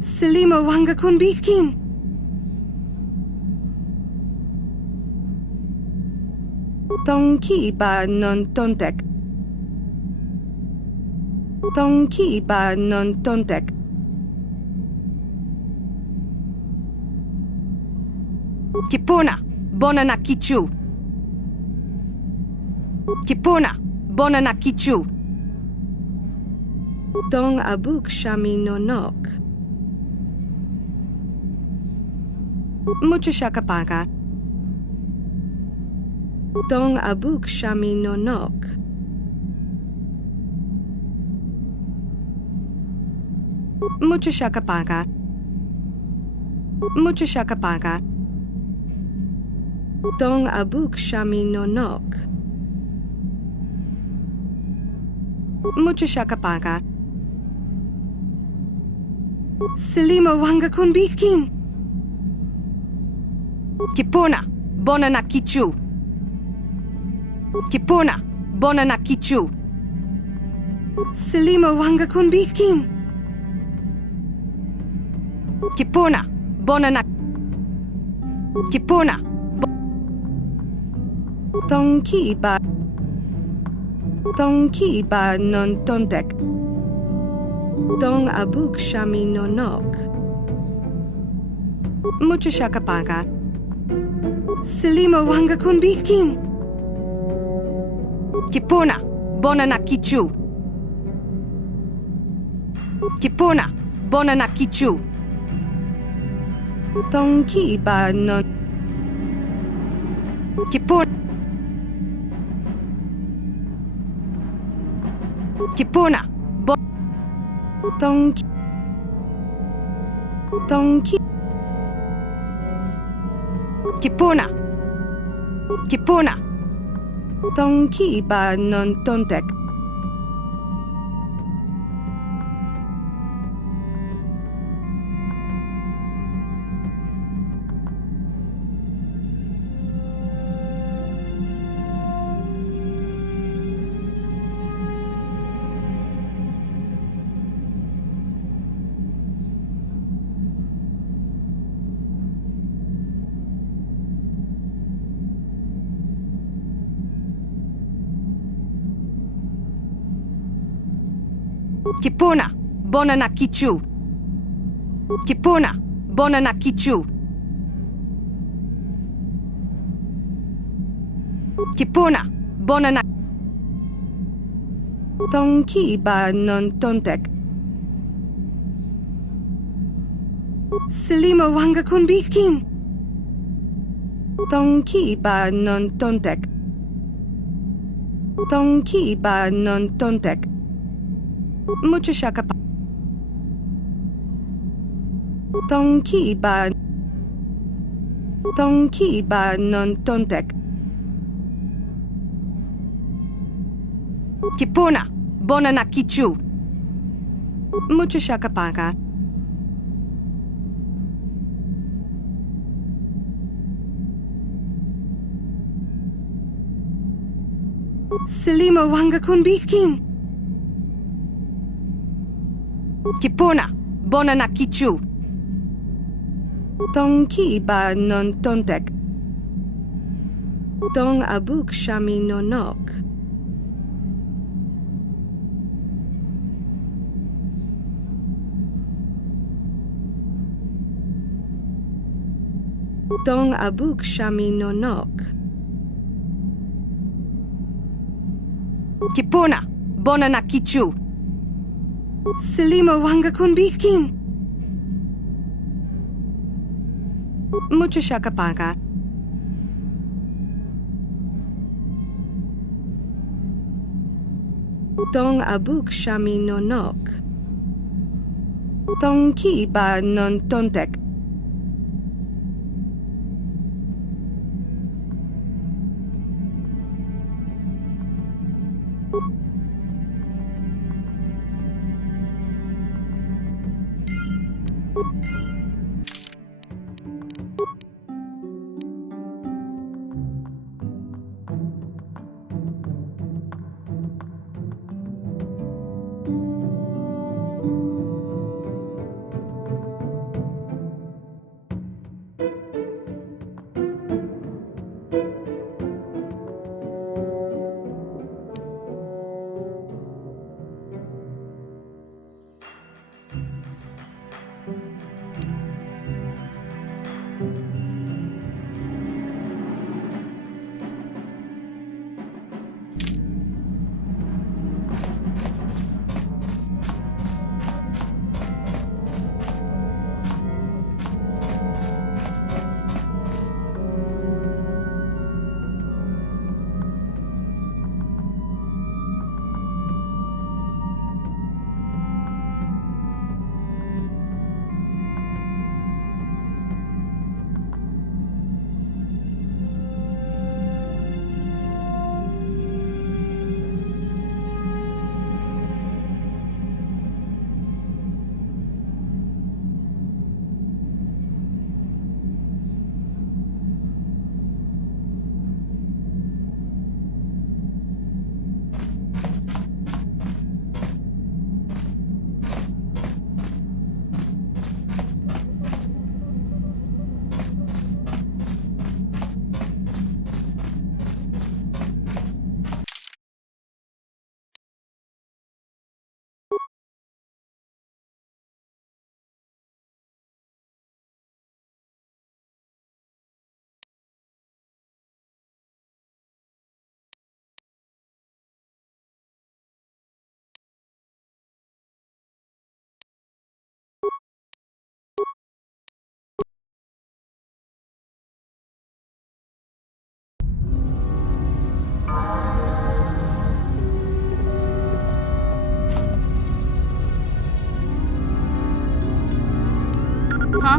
Selima Wanga Kunbitkin. Tong Ki Ba Non Tontek. Tong Ki Ba Non Tontek. Kipuna, Bonana Kichu. Kipuna, Bonana Kichu. Tong Abuk Shami no Nok. Muchashakapaka. Tong Abuk Shami no Nok. Muchashakapaka. Muchashakapaka. Tong Abuk Shami no Nok. Muchashakapaka. Selima Wanga Kunbitkin. Kipuna, Bonana Kichu. Kipuna, Bonana Kichu. Selima Wanga Kunbitkin. Kipuna, Bonana. Kipuna. Tong Ki Ba. Tong Ki Ba Non Tontek. Tong Abuk Shami no Nok. Muchashakapaka. Selima Wanga Kunbitkin. Kipuna, Bonana Kichu. Kipuna, Bonana Kichu. Tong Ki Ba Non. Kipuna. Kipuna, Tong Ki. Tong Ki. Kipuna. Kipuna. Tong Ki Ba Non Tontek. Kipuna, Bonana Kichu. Kipuna, Bonana Kichu. Kipuna, Bonana. Tong Ki Ba Non Tontek. Selima Wanga Kunbitkin. Tong Ki Ba Non Tontek. Tong Ki Ba Non Tontek. Muchashakapa. Tong Ki Ba. Tong Ki Ba Non Tontek. Kipuna, Bonana Kichu. Muchashakapaka. Selima Wanga Kunbitkin. Kipuna, Bonana Kichu. Tong Ki Ba Non Tontek. Tong Abuk Shami no Nok. Dong abuk shami nonok. Kipuna, bona na kichu. Selima wanga kunbikin. Mucho shakapanga. Dong abuk shami nonok. Dong ki ba non tontek. Huh?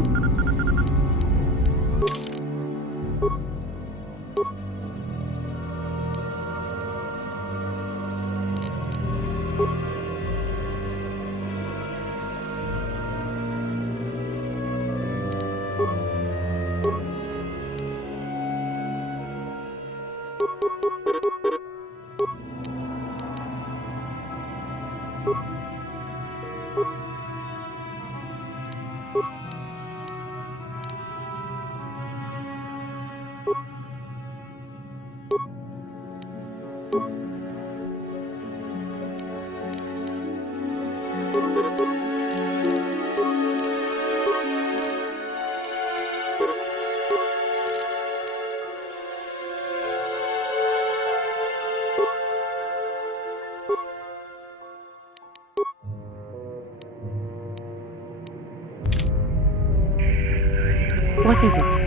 What is it?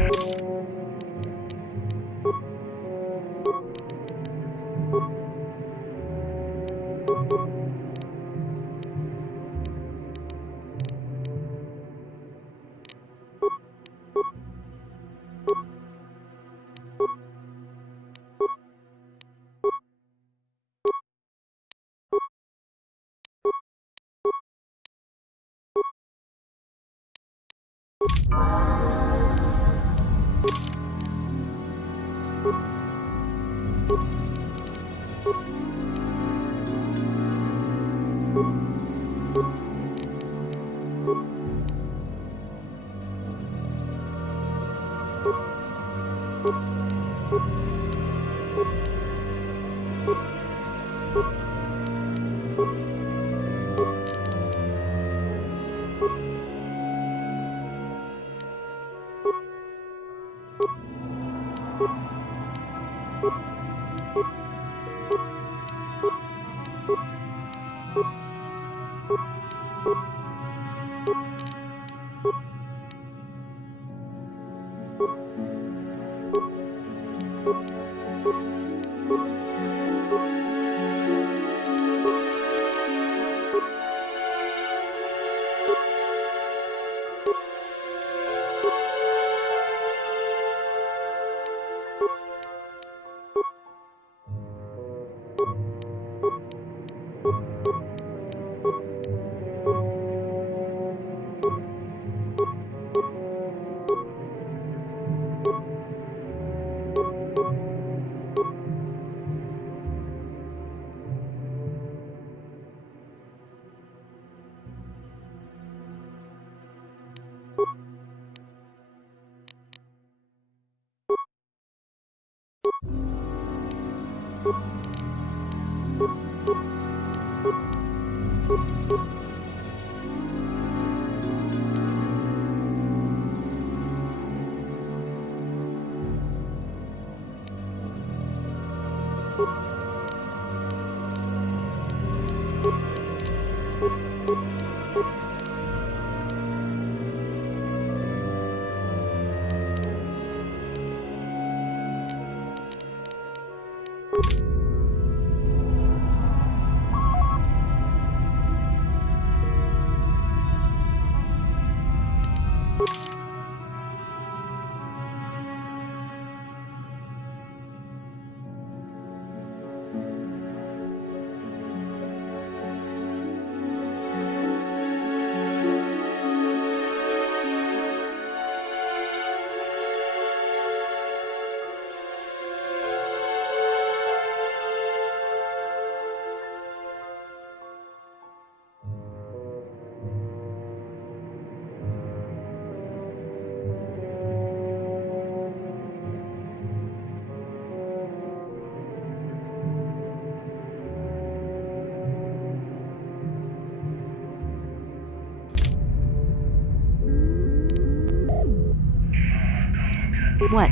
What?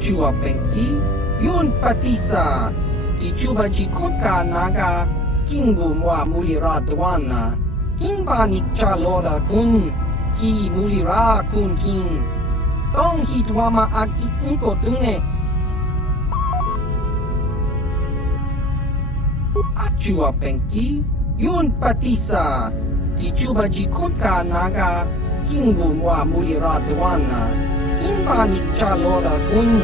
Chua Penki, Yun Patisa, Tichuba Jikotka Naga, Kingu Mwa Mulira Dwana, Kinba Nikchalora Kun, Ki Mulira Kun Kin, Tong Hitwama Ag Inko Tune, Achua Penki, Yun Patisa, Tichuba Jikotka Naga, Kingu Mwa Mulira Dwana, Kinba Nikchalora Kun.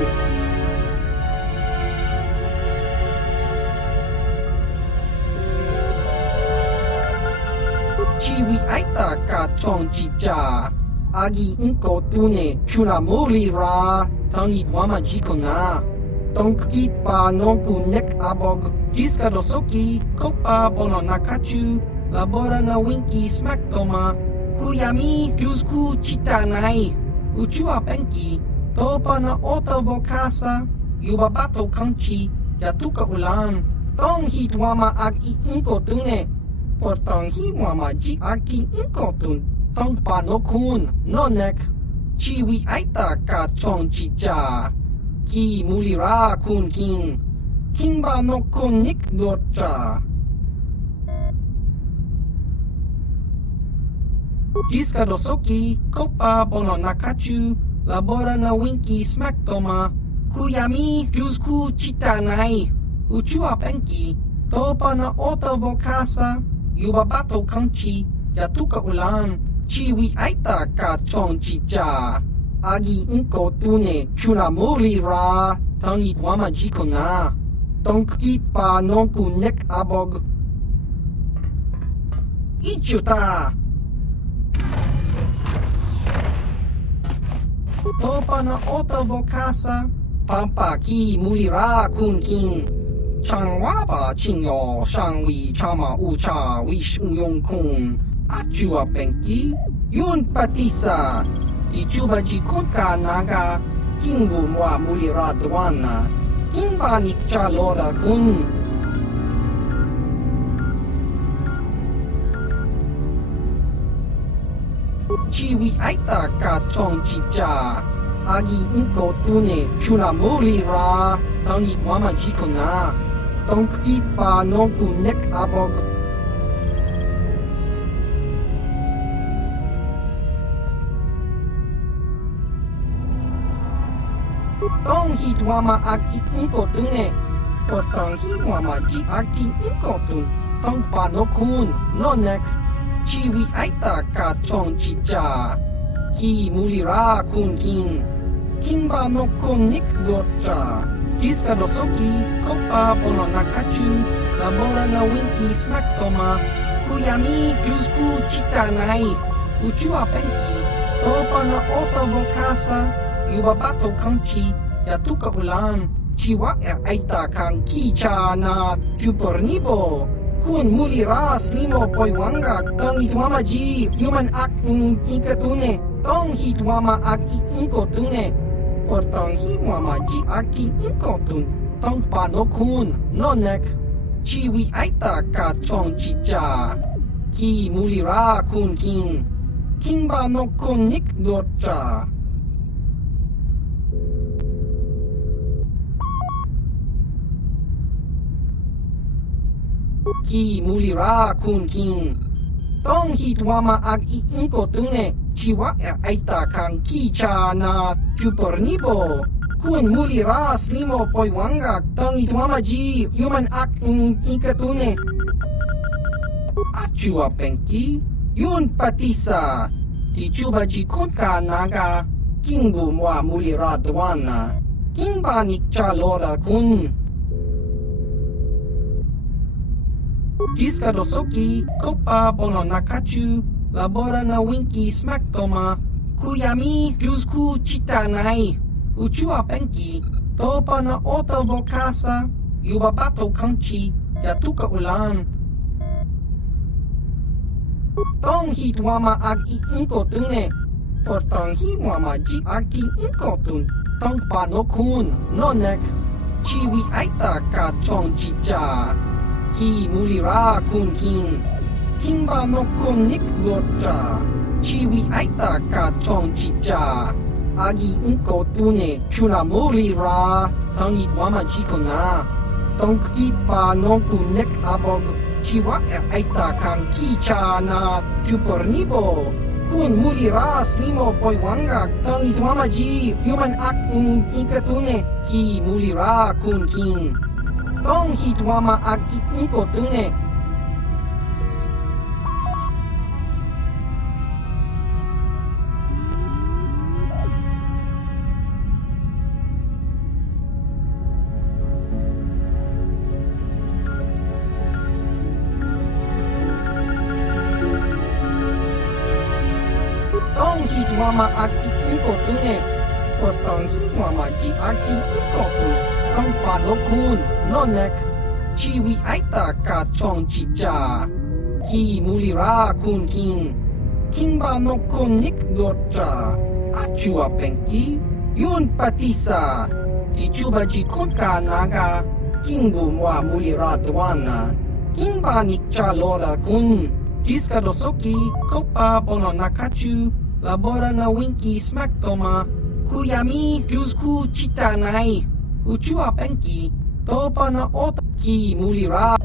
Chiwi Aita Ka Chong Chicha, Agi Inko Tune Chuna Muli Ra, Tangi Wama Jikona, Tonki Pa Nonku Nek Abog, Jiska Dosoki, Kopa Bono Nakachu, Labora na Winki Smack Toma, Kuyami Jusku Chitanai. Uchua Penki, Topa na Ota Vokasa, Yubabato Kanchi, Yatuka Ulan, Tong Hitwama Ag Inko Tune, Portong Hiwama Ji Aki Inko Tun, Tong Panokun, Nonek, Chiwi Aita Ka Chong Chicha, Ki Mulira Kun King, Kingba no Kun Nik Dorcha. Jiska Dosoki, Kopa Bono Nakachu, Labora na Winki Smack Toma, Kuyami Jusku Chitanai, Uchua Penki, Topa na Ota Vokasa, Yubabato Kanchi, Yatuka Ulan, Chiwi Aita Ka Chong Chicha, Agi Inko Tune Chuna Muli Ra, Tangi Wama Jikona, Tonki Pa Nonku Nek Abog, Ichuta! Topa na ota vokasa, pampa ki mulira kun kin. Chang waba chinyo, shang wi chama ucha wish uyong kun. Achua penki, yun patisa. Di juba ji kotka naga, kingbu mwa mulira dwana. Kingba nikcha lora kun. Chiwi aita ka chong chicha. Agi inko tune chuna muri ra. Tangi mama jikona. Tongki pa nonku nek abog. Tong hit wama aki inko tune. Potong hit wama ji aki inko tun. Tong pa no kun no nek. Chiwi aita ka chong chicha. Ki mulira kun kin. Kinba no kun nik docha. Jiska dosoki, kopa pono nakachu. Labora na winki smack toma. Kuyami jusku chitanai. Uchua penki. Topa na ota vokasa. Yubabato kanchi. Yatuka ulan. Chiwa aita kan kicha na jupornibo. Kun mulira slimo poiwanga tong hitwama ji human ak in ikatune tong hitwama ak inkotune por tong hitwama ji aki inkotun tong panokun nonek chiwi aita ka chong chicha ki mulira kun kin kinba no kun nik docha. Ki mulira kun kin. Tong hitwama ag inko tune. Chiwa aita kan kicha na jupornibo. Kun mulira slimo poiwanga. Tong hitwama ji human ak in ikatune. Achua penki. Yun patisa. Di chuba ji kotka naga. Kingbu mwa mulira dwana. Kingba nikcha lora kun. Jiska dosoki, kopa pono nakachu, labora na winki smack toma, kuyami jusku chitanai, uchua penki, topa na ota vokasa, yubabato kanchi, yatuka ulan. Tong hitwama ag inko tune, por tong hitwama ji aki inko tun, tong panokun, nonek, chiwi aita ka chong chicha. Ki mulira kun kin. Kinba no kun nik docha. Chiwi aita ka chong chicha. Agi inko tune chuna mulira. Tangi wama jikona. Tongki pa no kun nek abog. Chiwa aita kan kicha na jupornibo. Kun mulira slimo poiwanga. Tangi wama ji human ak in ikatune. Ki mulira kun kin. Tong hitwama ag inko tune. Tong hitwama ag inko tune. Potong hitwama ji ag inko tune. Tong panokun nonek. Chiwi aita ka chong chicha. Ki mulira kun kin. Kinba no kun nik docha. Achua penki. Yun patisa. Di chuba ji kotka naga. Kingbu mwa mulira dwana. Kinba nikcha lora kun. Jiska dosoki, kopa pono nakachu. Labora na winki smack toma. Kuyami jusku chitanai. Uchua penki. Topa na ota ki mulira.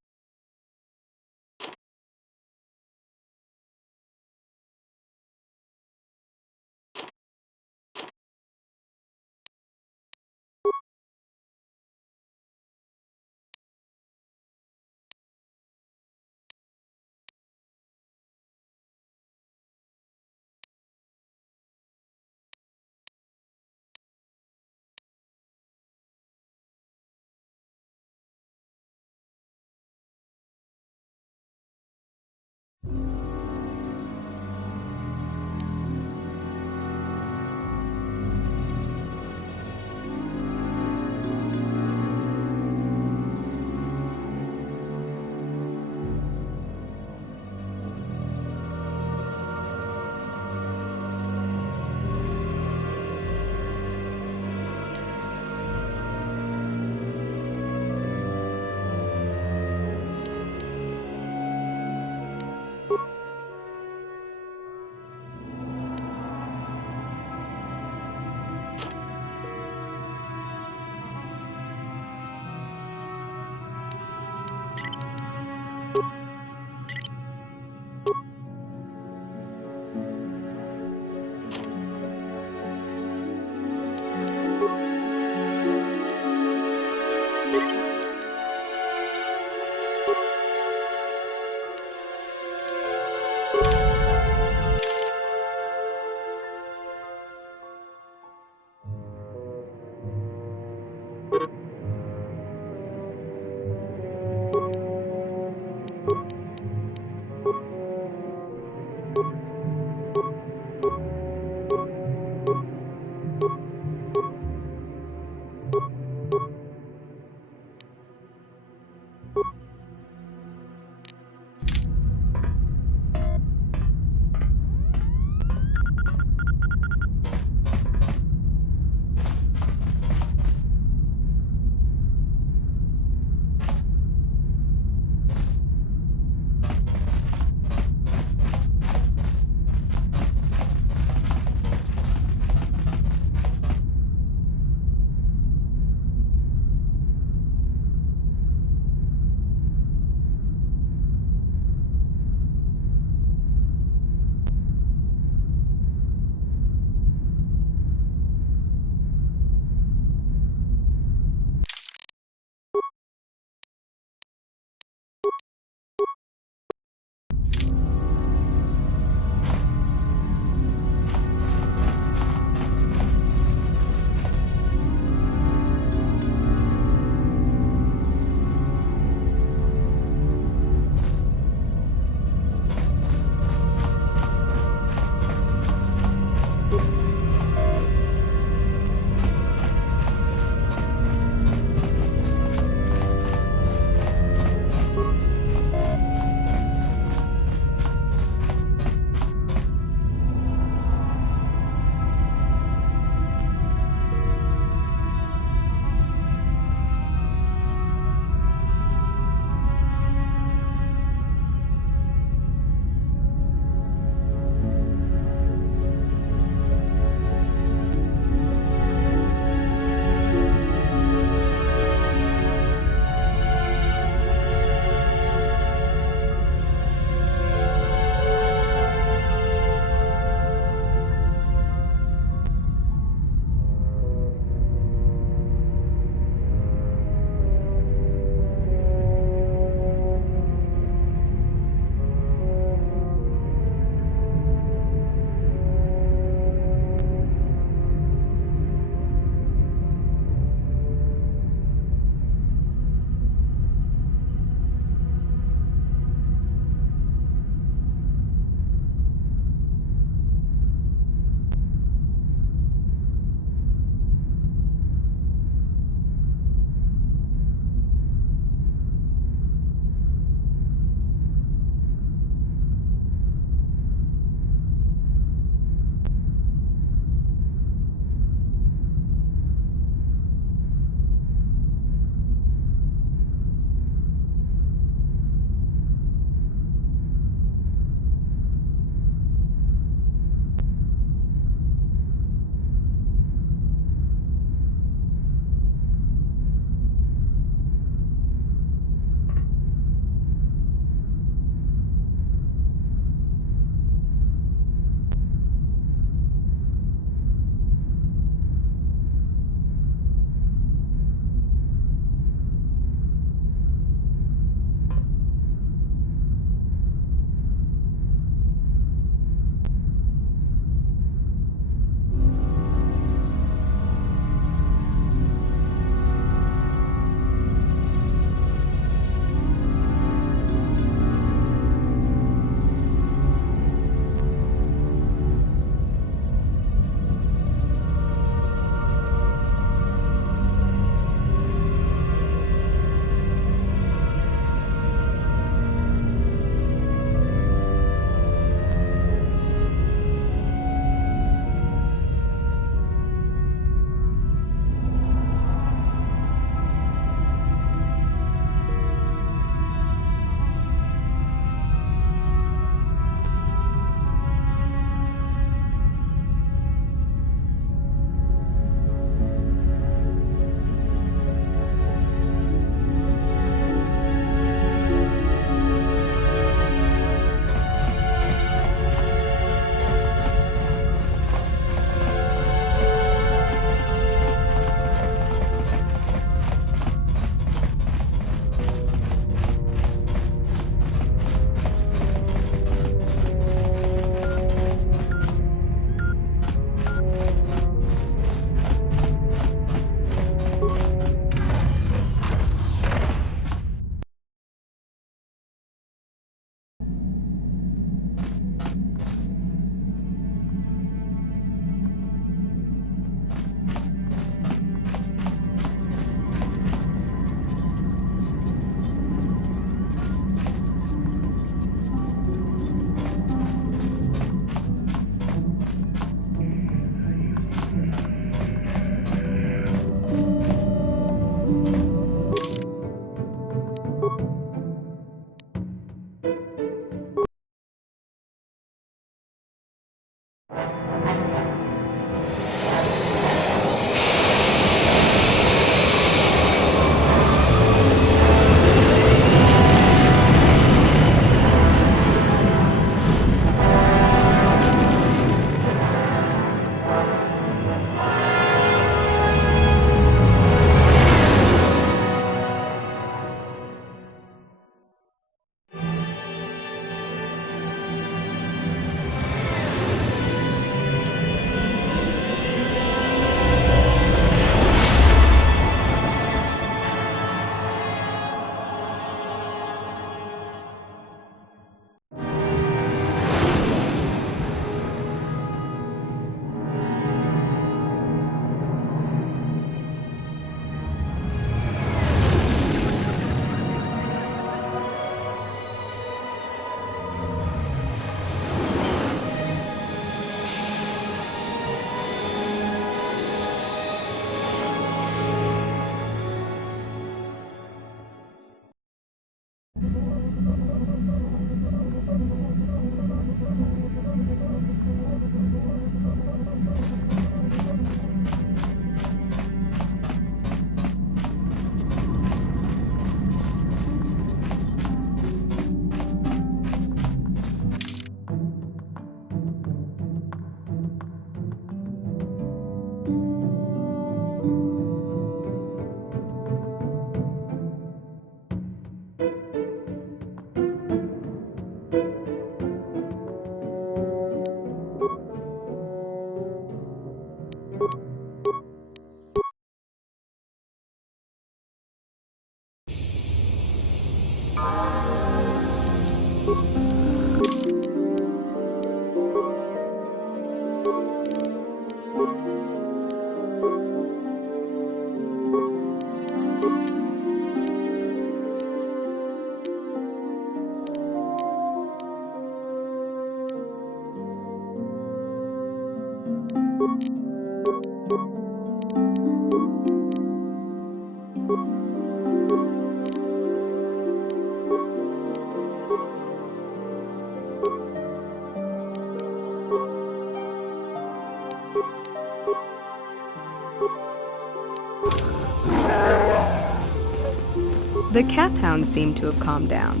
The Kath hounds seem to have calmed down.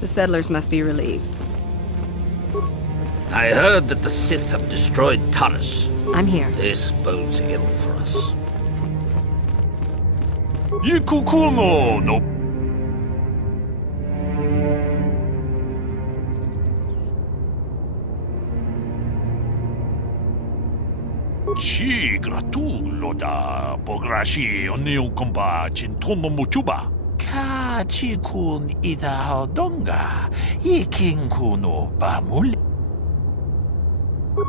The settlers must be relieved. I heard that the Sith have destroyed Taurus. I'm here. This bodes ill for us. Ikukuno no. Chi gratullo da pograshi oneo kompa chintono mochuba. Ka chikun ida hodonga, iking kuno bamul.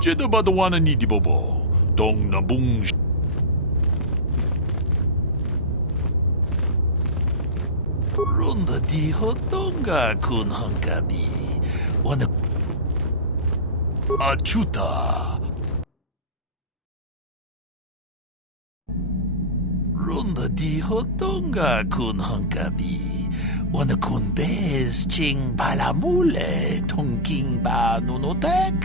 Jeda badawana ni dibobo, dong na bung. Runda di hodonga kun hankabi, wana Achuta. Runda di hodonga kun hankabi, wana kun bez ching balamule tongking ba nunotek,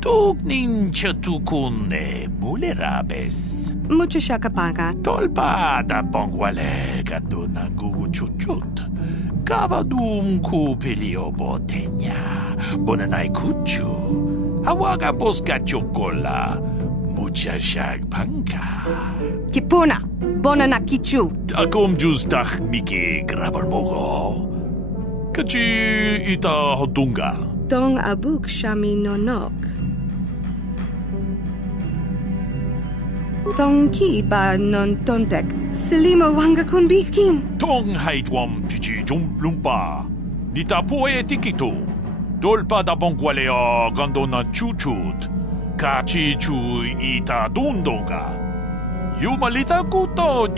tugnin chatukune mulerabes. Mucho shakapaka. Tolpa da bongwale gando nangu chuchut. Gabadum ku peliobo tenya, bonanai kuchu. Awaga boska chokola, mucha shag panka. Kipuna, bonana kichu. Takom jus dach miki grabar mogo. Kachi ita hodunga. Dong abuk shami nonok. Dong ki ba non tontek. Selima wanga kun bikin. Tong haitwam jiji jumplumpa. Nita poe tikito. Dolpa da bongwalea gandona chuchut. Kachi chu ita dundonga. Yumalita kuto.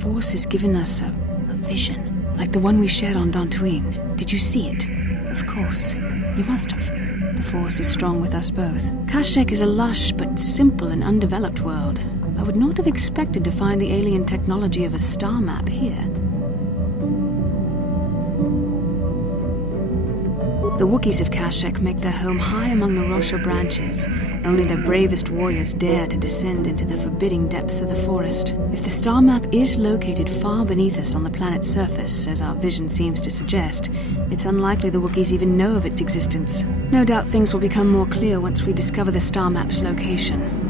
Force has given us a vision, like the one we shared on Dantooine. Did you see it? Of course. You must have. The Force is strong with us both. Kashyyyk is a lush but simple and undeveloped world. I would not have expected to find the alien technology of a star map here. The Wookiees of Kashyyyk make their home high among the Rosha branches. Only their bravest warriors dare to descend into the forbidding depths of the forest. If the star map is located far beneath us on the planet's surface, as our vision seems to suggest, it's unlikely the Wookiees even know of its existence. No doubt things will become more clear once we discover the star map's location.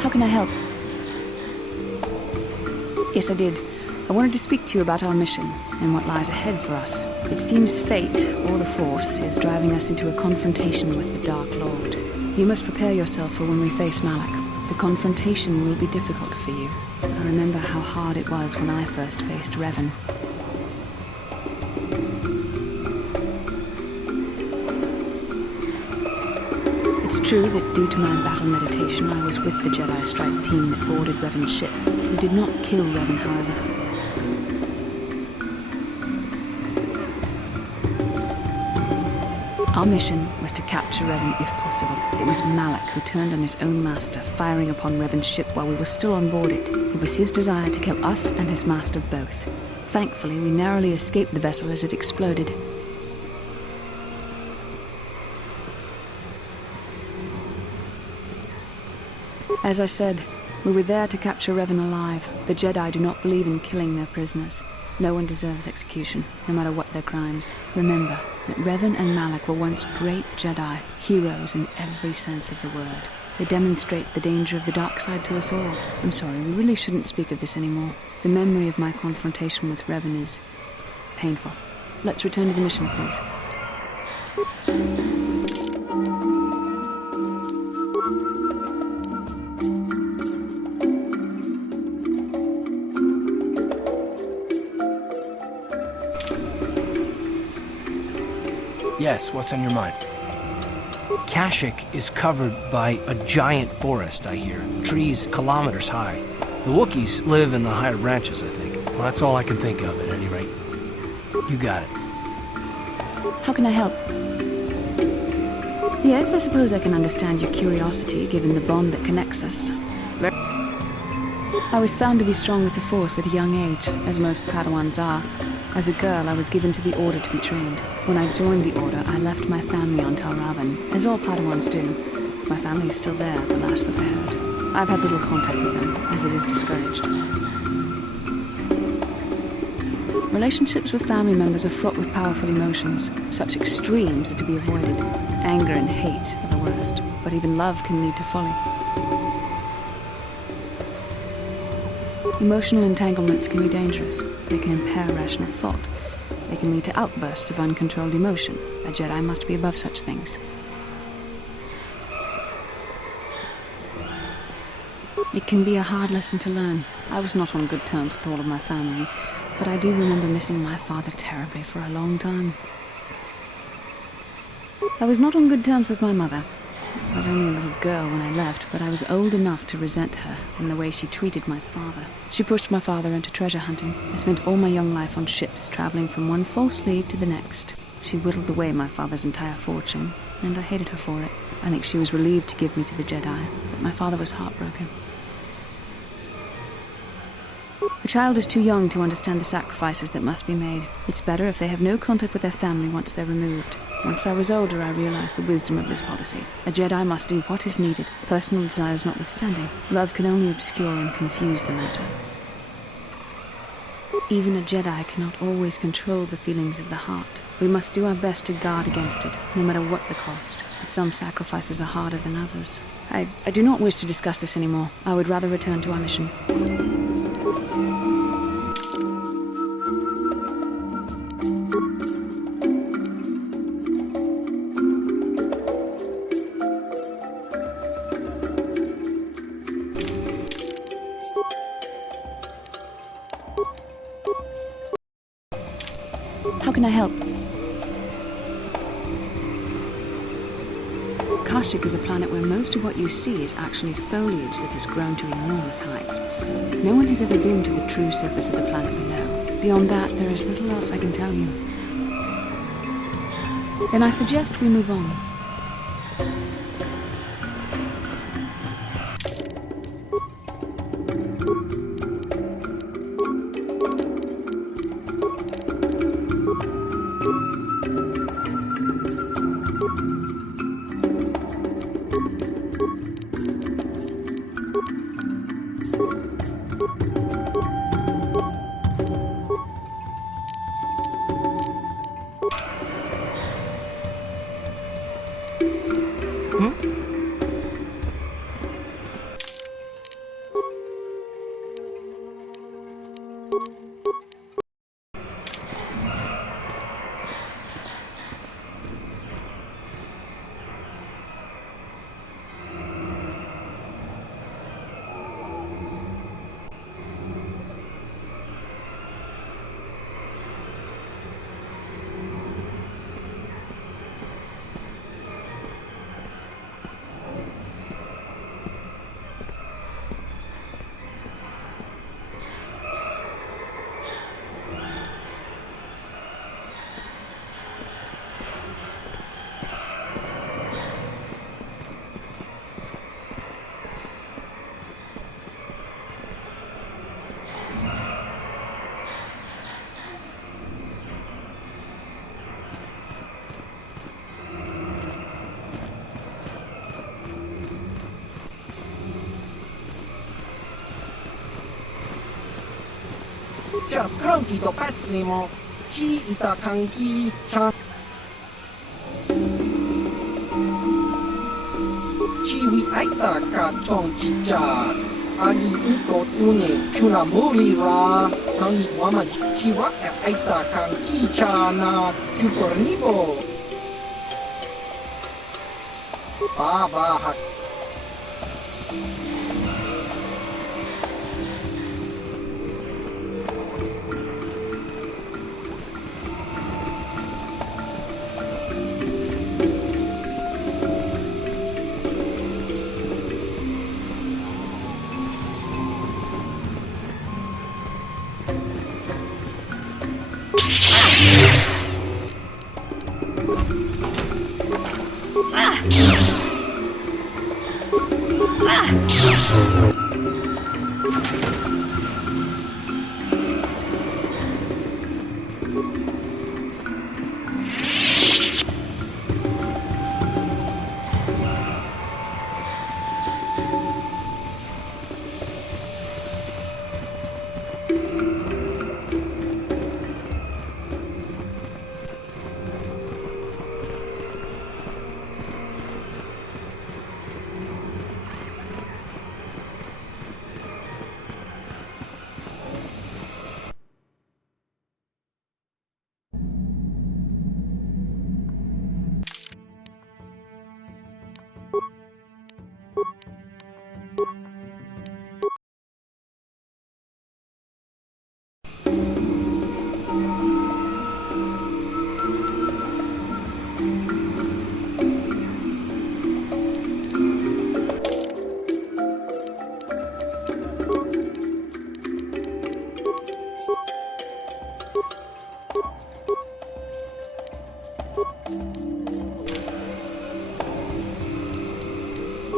How can I help? Yes, I did. I wanted to speak to you about our mission and what lies ahead for us. It seems fate, or the Force, is driving us into a confrontation with the Dark Lord. You must prepare yourself for when we face Malak. The confrontation will be difficult for you. I remember how hard it was when I first faced Revan. True that due to my battle meditation, I was with the Jedi strike team that boarded Revan's ship. We did not kill Revan, however. Our mission was to capture Revan if possible. It was Malak who turned on his own master, firing upon Revan's ship while we were still on board it. It was his desire to kill us and his master both. Thankfully, we narrowly escaped the vessel as it exploded. As I said, we were there to capture Revan alive. The Jedi do not believe in killing their prisoners. No one deserves execution, no matter what their crimes. Remember that Revan and Malak were once great Jedi, heroes in every sense of the word. They demonstrate the danger of the dark side to us all. I'm sorry, we really shouldn't speak of this anymore. The memory of my confrontation with Revan is painful. Let's return to the mission, please. Yes, what's on your mind? Kashyyyk is covered by a giant forest, I hear. Trees kilometers high. The Wookiees live in the higher branches, I think. Well, that's all I can think of, at any rate. You got it. How can I help? Yes, I suppose I can understand your curiosity, given the bond that connects us. I was found to be strong with the Force at a young age, as most Padawans are. As a girl, I was given to the Order to be trained. When I joined the Order, I left my family on Talravan, as all Padawans do. My family is still there, the last that I heard. I've had little contact with them, as it is discouraged. Relationships with family members are fraught with powerful emotions. Such extremes are to be avoided. Anger and hate are the worst, but even love can lead to folly. Emotional entanglements can be dangerous. They can impair rational thought. They can lead to outbursts of uncontrolled emotion. A Jedi must be above such things. It can be a hard lesson to learn. I was not on good terms with all of my family, but I do remember missing my father terribly for a long time. I was not on good terms with my mother. I was only a little girl when I left, but I was old enough to resent her and the way she treated my father. She pushed my father into treasure hunting. I spent all my young life on ships, traveling from one false lead to the next. She whittled away my father's entire fortune, and I hated her for it. I think she was relieved to give me to the Jedi, but my father was heartbroken. A child is too young to understand the sacrifices that must be made. It's better if they have no contact with their family once they're removed. Once I was older, I realized the wisdom of this policy. A Jedi must do what is needed, personal desires notwithstanding. Love can only obscure and confuse the matter. Even a Jedi cannot always control the feelings of the heart. We must do our best to guard against it, no matter what the cost. But some sacrifices are harder than others. I do not wish to discuss this anymore. I would rather return to our mission. How can I help? Kashyyyk is a planet where most of what you see is actually foliage that has grown to enormous heights. No one has ever been to the true surface of the planet below. Beyond that, there is little else I can tell you. Then I suggest we move on. Just cranky to patsnimo. Chi ita kanki chan. Chiwi aita ka chong chicha. Agi iko tune chuna muri ra. Tangi wama chiwa aita kanki chana. Kupornibo. Baba has.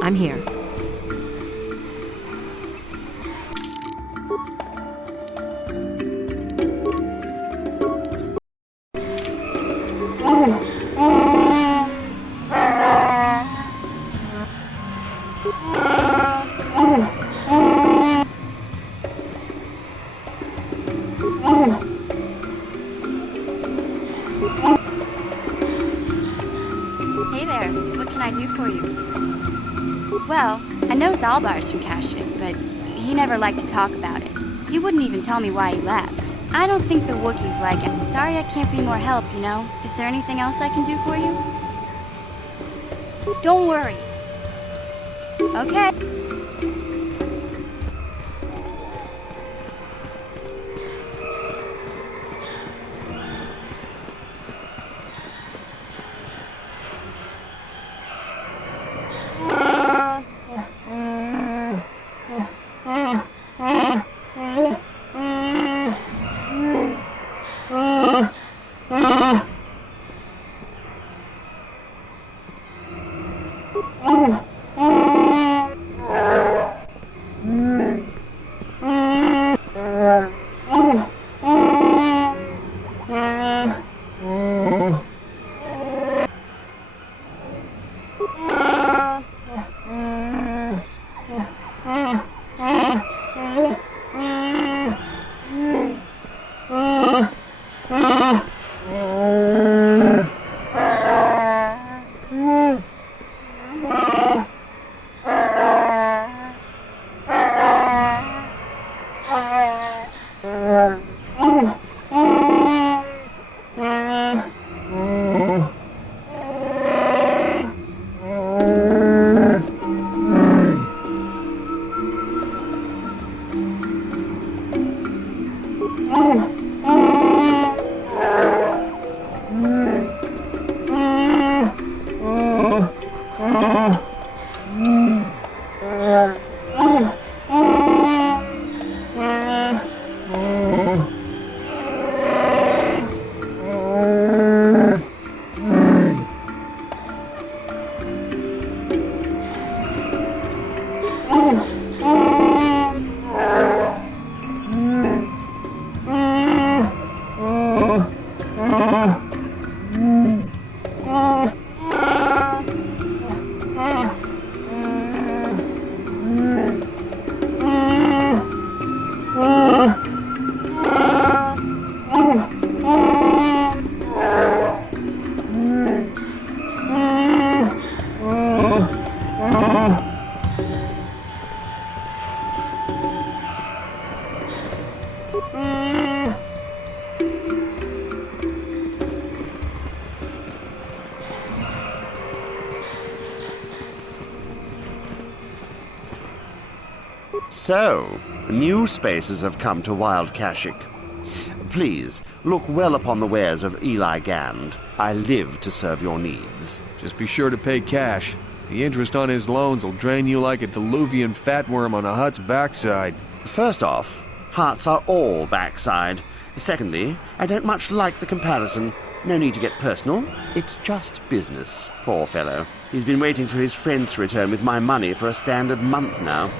I'm here. Hey there, what can I do for you? Well, I know Zalbar's from Kashyyyk, but he never liked to talk about it. He wouldn't even tell me why he left. I don't think the Wookiees like him. Sorry I can't be more help, you know? Is there anything else I can do for you? Don't worry. Okay. So, new spaces have come to Wild Kashik. Please, look well upon the wares of Eli Gand. I live to serve your needs. Just be sure to pay cash. The interest on his loans will drain you like a diluvian fatworm on a hut's backside. First off, huts are all backside. Secondly, I don't much like the comparison. No need to get personal. It's just business. Poor fellow. He's been waiting for his friends to return with my money for a standard month now.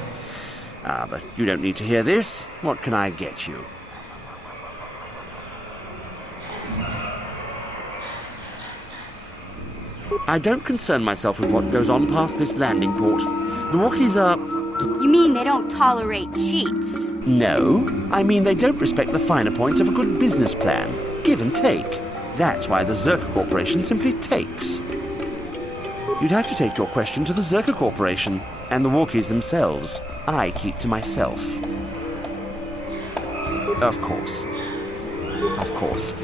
But you don't need to hear this. What can I get you? I don't concern myself with what goes on past this landing port. The Wookiees are... You mean they don't tolerate cheats? No, I mean they don't respect the finer points of a good business plan. Give and take. That's why the Zerka Corporation simply takes. You'd have to take your question to the Zerka Corporation and the Wookiees themselves. I keep to myself. Of course. Of course.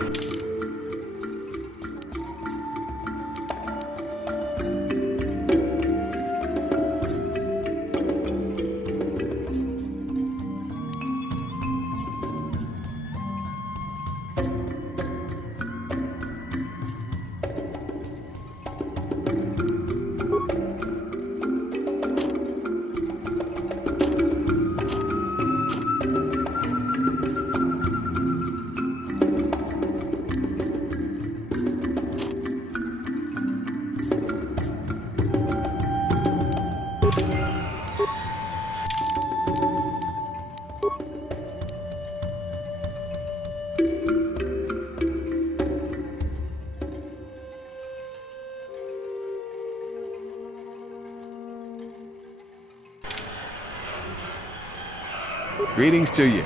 Greetings to you.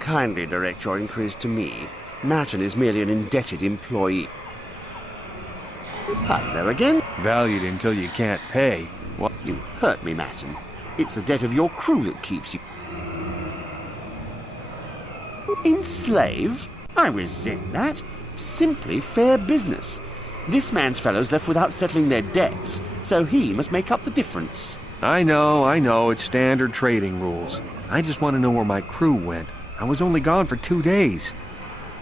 Kindly direct your inquiries to me. Martin is merely an indebted employee. Hello again. Valued until you can't pay. What? You hurt me, Martin. It's the debt of your crew that keeps you... Enslave? I resent that. Simply fair business. This man's fellows left without settling their debts, so he must make up the difference. I know, it's standard trading rules. I just want to know where my crew went. I was only gone for 2 days.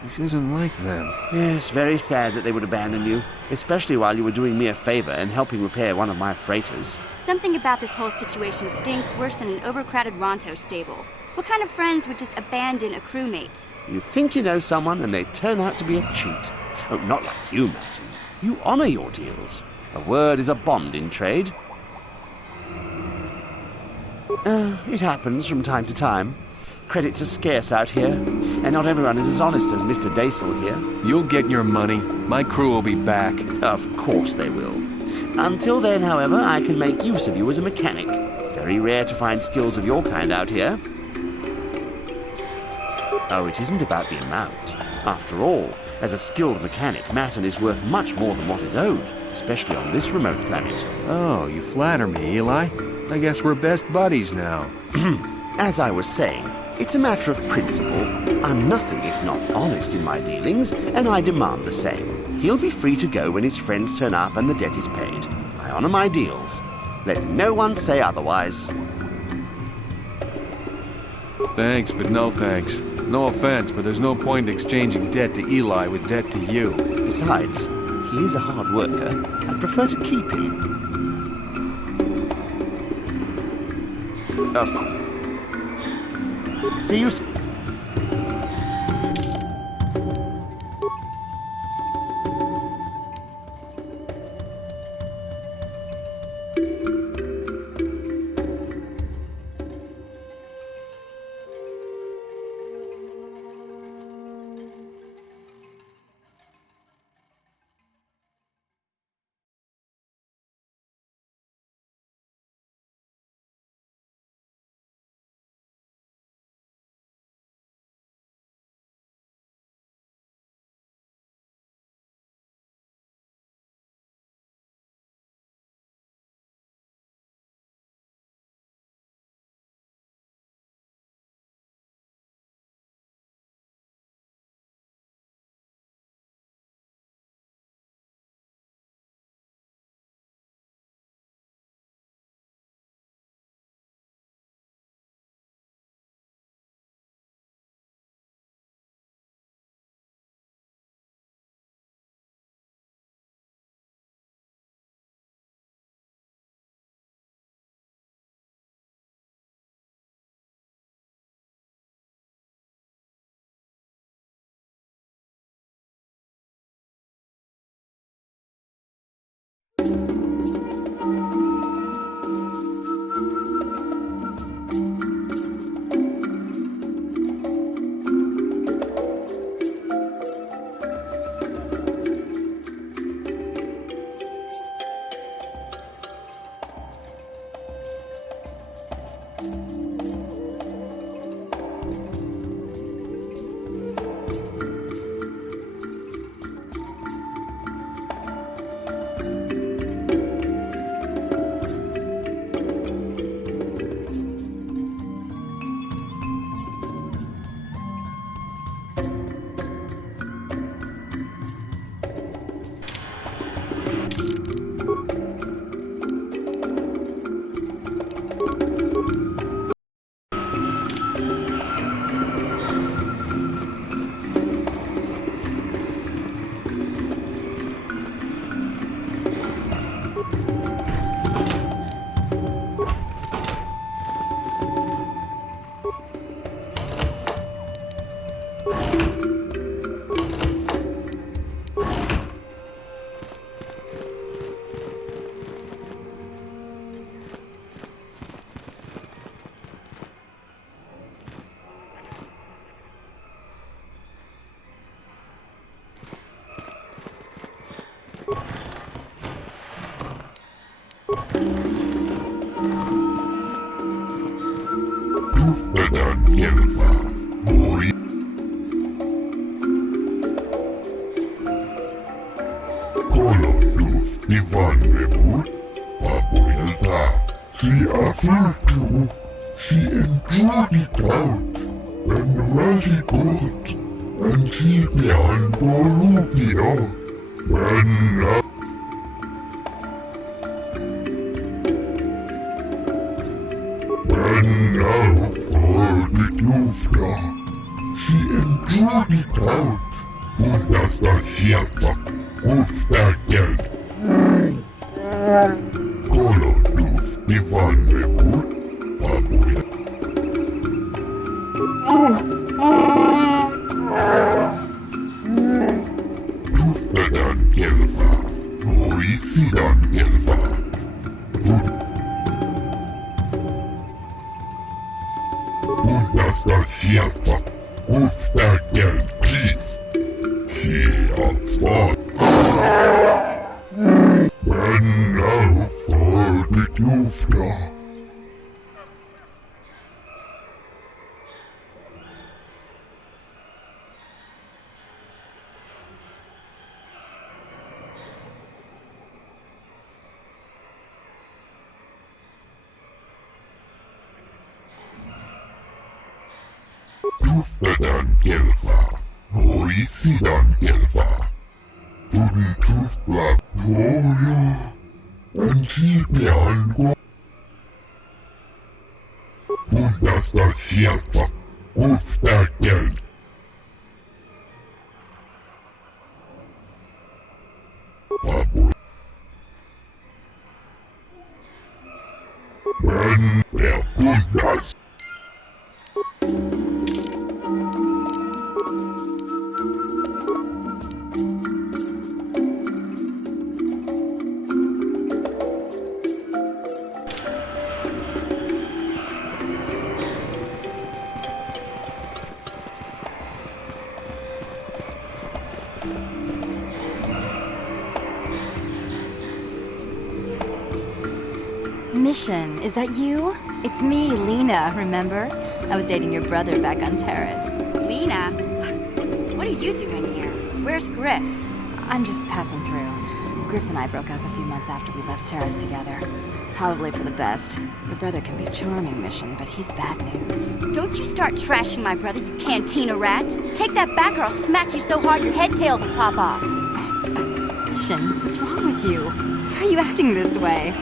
This isn't like them. Yes, very sad that they would abandon you, especially while you were doing me a favor and helping repair one of my freighters. Something about this whole situation stinks worse than an overcrowded Ronto stable. What kind of friends would just abandon a crewmate? You think you know someone and they turn out to be a cheat. Oh, not like you, Martin. You honor your deals. A word is a bond in trade. It happens from time to time. Credits are scarce out here, and not everyone is as honest as Mr. Daisel here. You'll get your money. My crew will be back. Of course they will. Until then, however, I can make use of you as a mechanic. Very rare to find skills of your kind out here. Oh, it isn't about the amount. After all, as a skilled mechanic, Martin is worth much more than what is owed, especially on this remote planet. Oh, you flatter me, Eli. I guess we're best buddies now. As I was saying, it's a matter of principle. I'm nothing if not honest in my dealings, and I demand the same. He'll be free to go when his friends turn up and the debt is paid. I honor my deals. Let no one say otherwise. Thanks, but no thanks. No offense, but there's no point in exchanging debt to Eli with debt to you. Besides, he is a hard worker. I'd prefer to keep him. Of course. See you soon. Mission, is that you? It's me, Lena, remember? I was dating your brother back on Terrace. Lena? What are you doing here? Where's Griff? I'm just passing through. Griff and I broke up a few months after we left Terrace together. Probably for the best. Your brother can be charming, Mission, but he's bad news. Don't you start trashing my brother, you cantina rat! Take that back or I'll smack you so hard your head tails will pop off! Mission, what's wrong with you? Why are you acting this way?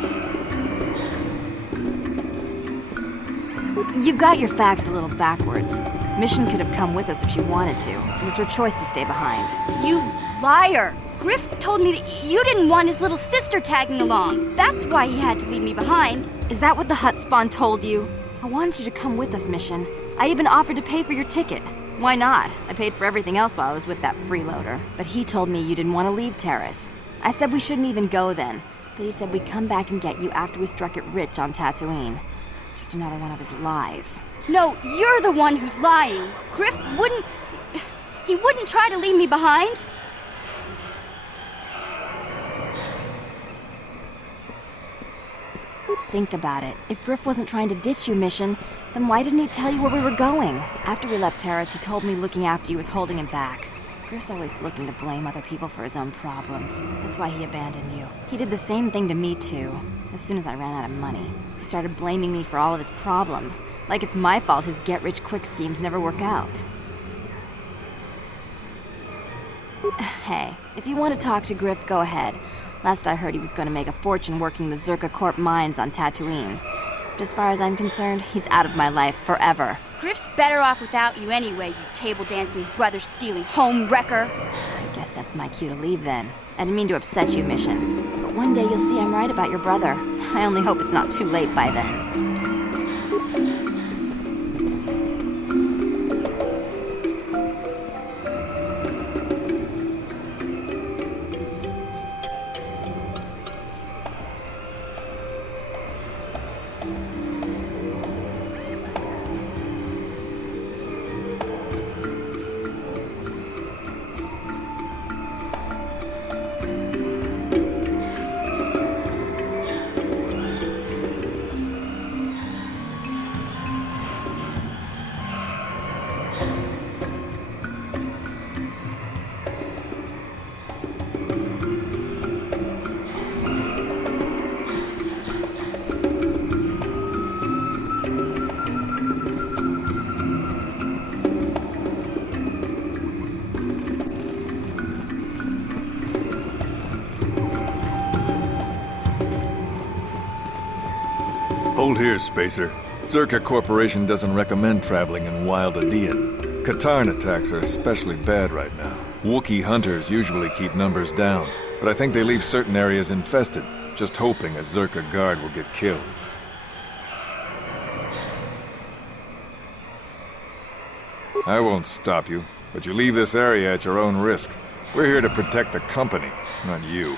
You've got your facts a little backwards. Mission could have come with us if she wanted to. It was her choice to stay behind. You liar! Griff told me that you didn't want his little sister tagging along. That's why he had to leave me behind. Is that what the hut spawn told you? I wanted you to come with us, Mission. I even offered to pay for your ticket. Why not? I paid for everything else while I was with that freeloader. But he told me you didn't want to leave Terrace. I said we shouldn't even go then. But he said we'd come back and get you after we struck it rich on Tatooine. Just another one of his lies. No, you're the one who's lying. Griff wouldn't... He wouldn't try to leave me behind. Think about it. If Griff wasn't trying to ditch you, Mission, then why didn't he tell you where we were going? After we left Terrace, he told me looking after you was holding him back. Griff's always looking to blame other people for his own problems. That's why he abandoned you. He did the same thing to me, too. As soon as I ran out of money, he started blaming me for all of his problems. Like it's my fault his get-rich-quick schemes never work out. Hey, if you want to talk to Griff, go ahead. Last I heard, he was going to make a fortune working the Zerka Corp mines on Tatooine. But as far as I'm concerned, he's out of my life forever. Griff's better off without you anyway, you table-dancing, brother-stealing home wrecker. I guess that's my cue to leave then. I didn't mean to upset you, Mission. But one day you'll see I'm right about your brother. I only hope it's not too late by then. Hold here, Spacer. Zerka Corporation doesn't recommend traveling in Wild Adean. Katarn attacks are especially bad right now. Wookiee hunters usually keep numbers down, but I think they leave certain areas infested, just hoping a Zerka guard will get killed. I won't stop you, but you leave this area at your own risk. We're here to protect the company, not you.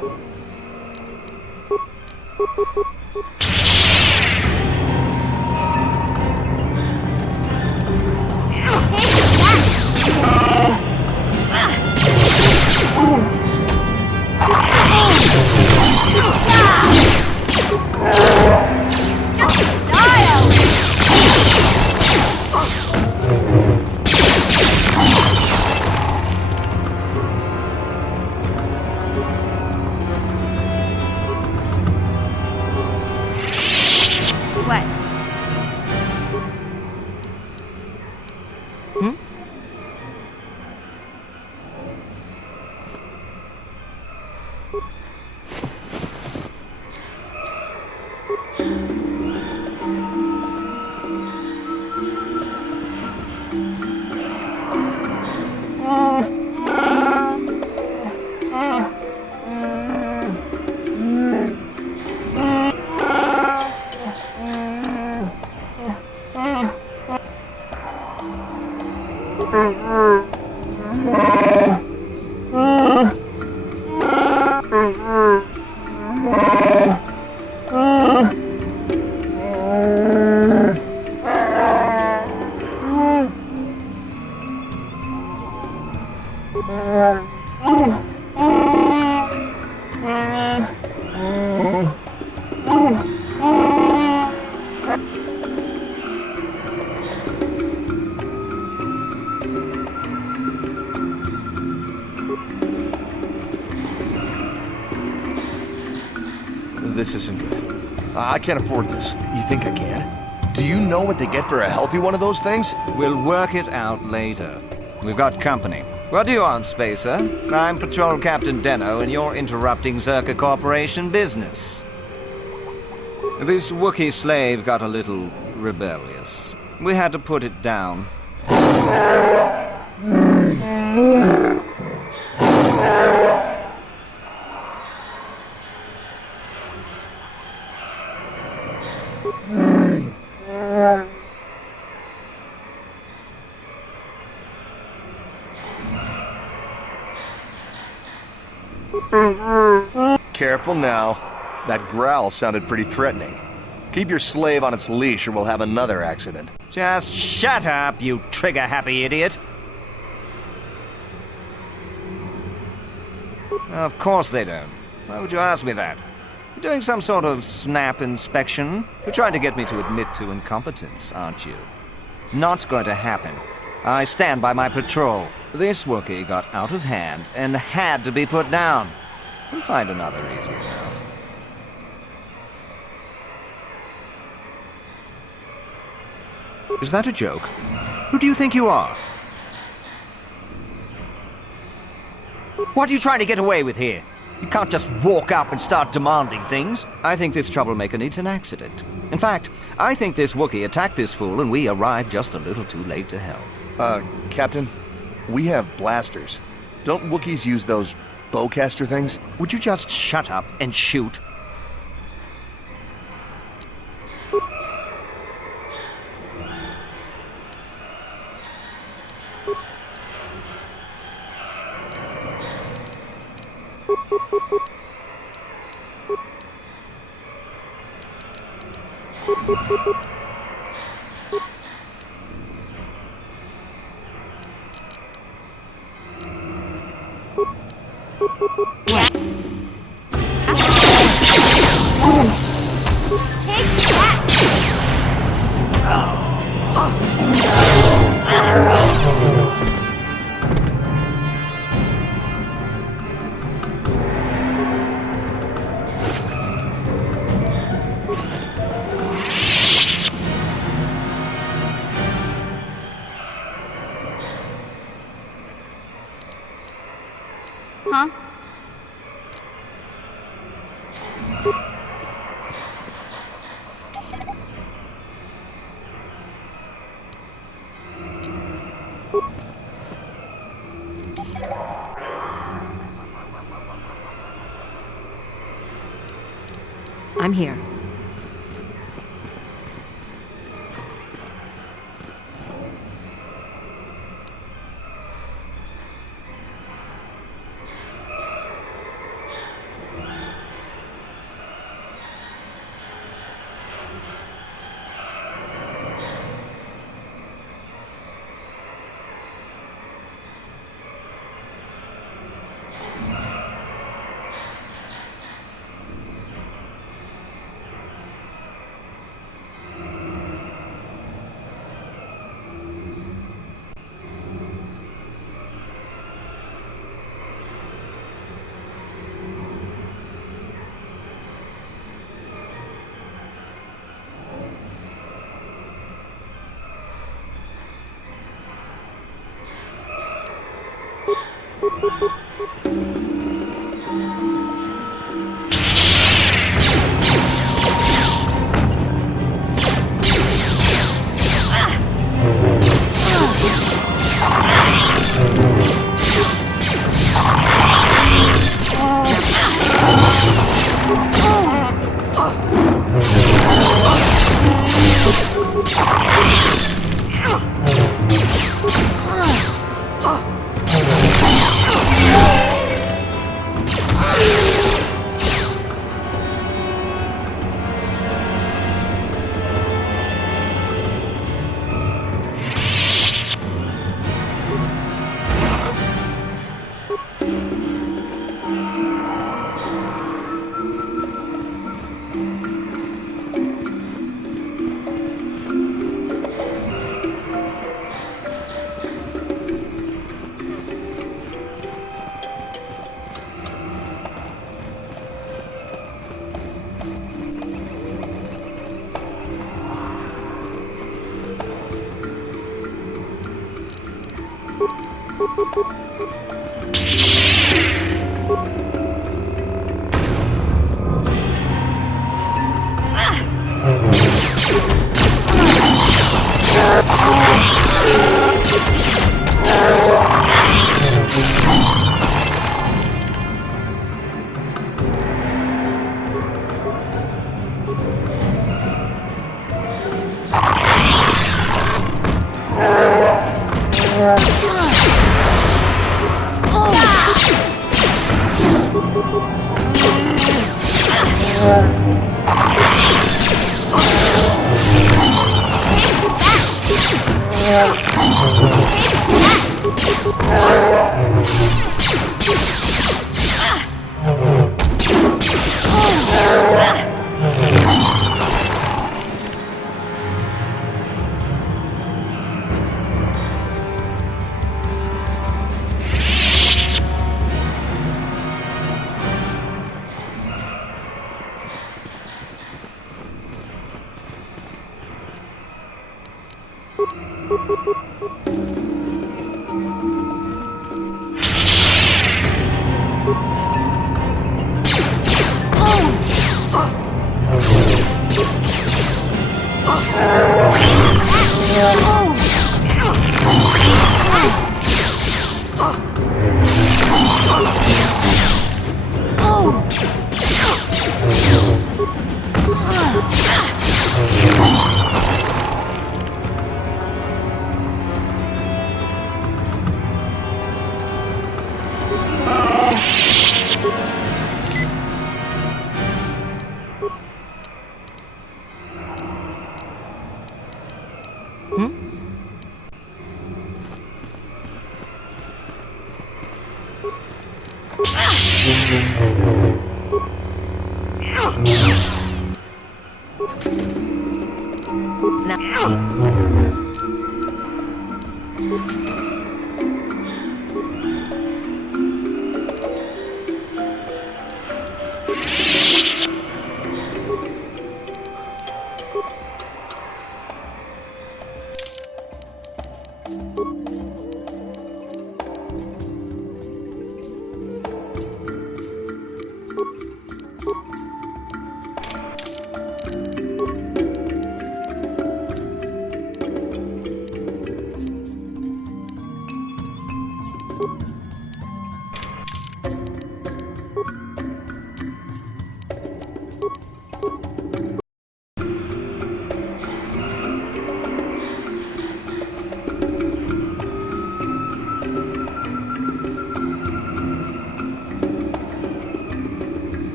What? This isn't good. I can't afford this. You think I can? Do you know what they get for a healthy one of those things? We'll work it out later. We've got company. What do you want, Spacer? I'm Patrol Captain Deno, and you're interrupting Zerka Corporation business. This Wookiee slave got a little rebellious. We had to put it down. Careful now. That growl sounded pretty threatening. Keep your slave on its leash or we'll have another accident. Just shut up, you trigger-happy idiot. Of course they don't. Why would you ask me that? You're doing some sort of snap inspection? You're trying to get me to admit to incompetence, aren't you? Not going to happen. I stand by my patrol. This Wookiee got out of hand and had to be put down. We'll find another easy enough. Is that a joke? Who do you think you are? What are you trying to get away with here? You can't just walk up and start demanding things. I think this troublemaker needs an accident. In fact, I think this Wookiee attacked this fool and we arrived just a little too late to help. Captain, we have blasters. Don't Wookiees use those bowcaster things? Would you just shut up and shoot? Huh? I'm here.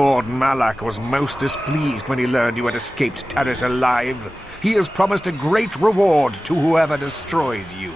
Lord Malak was most displeased when he learned you had escaped Taris alive. He has promised a great reward to whoever destroys you.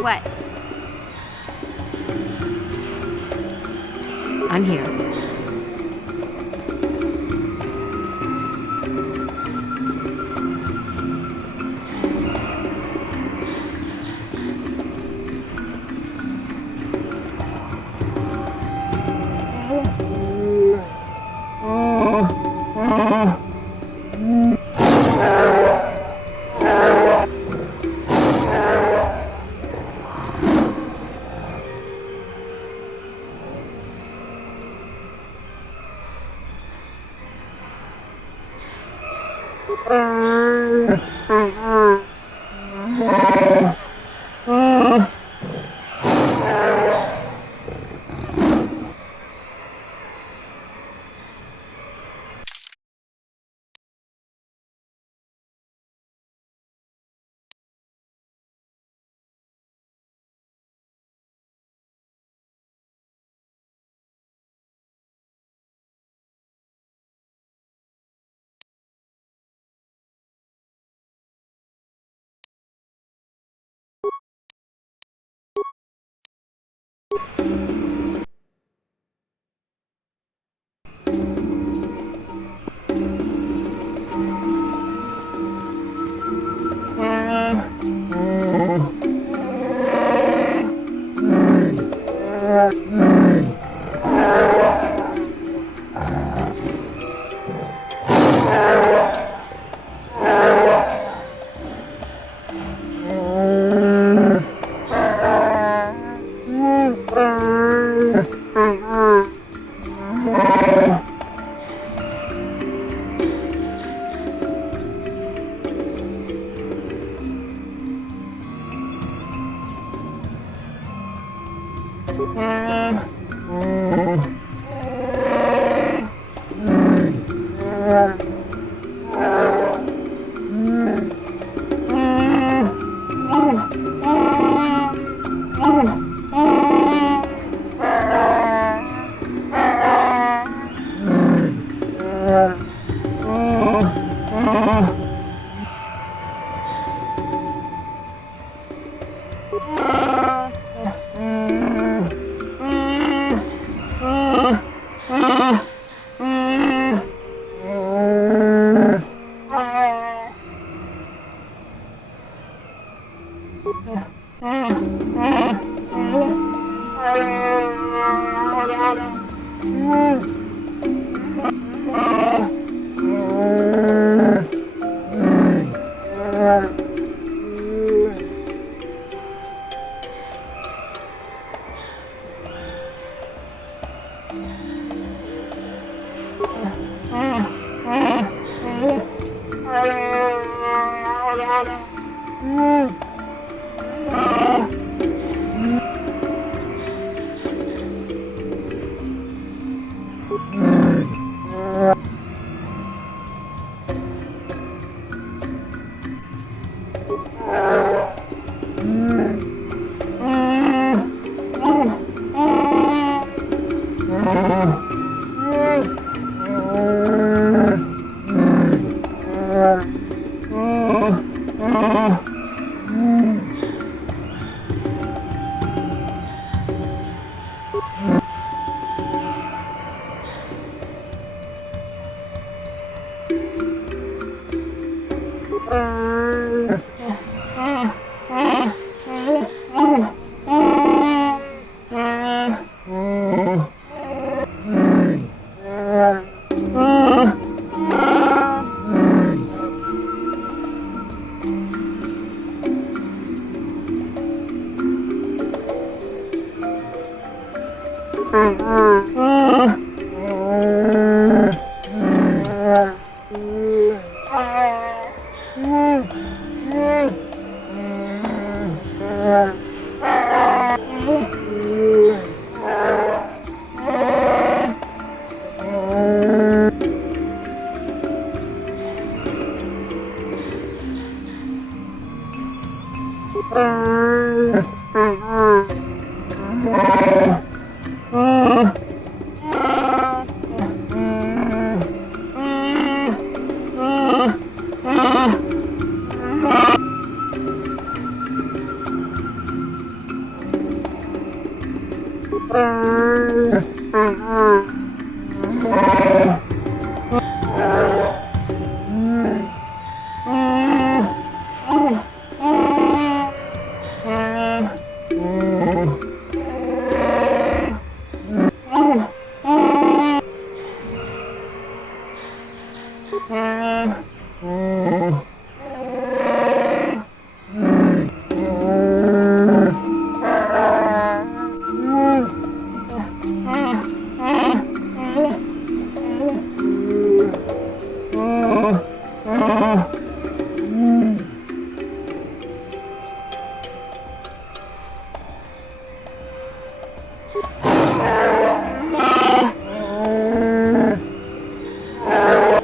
What? I'm here.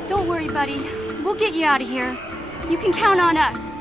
Don't worry, buddy. We'll get you out of here. You can count on us.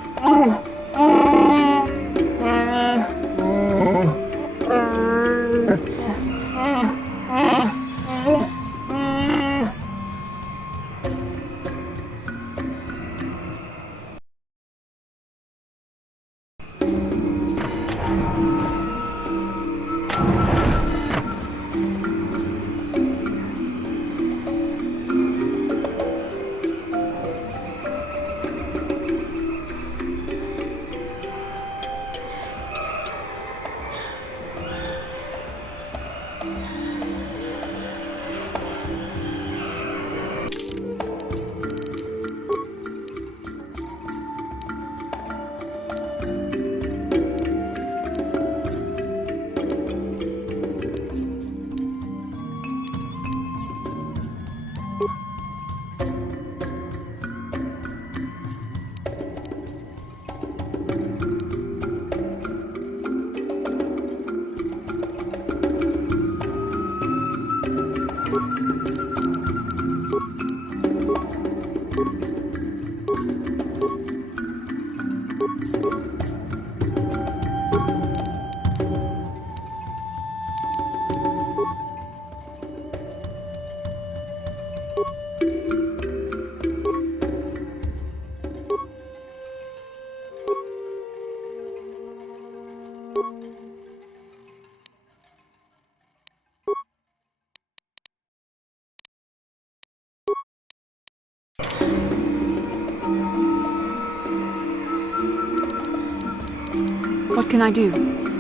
What can I do?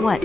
What?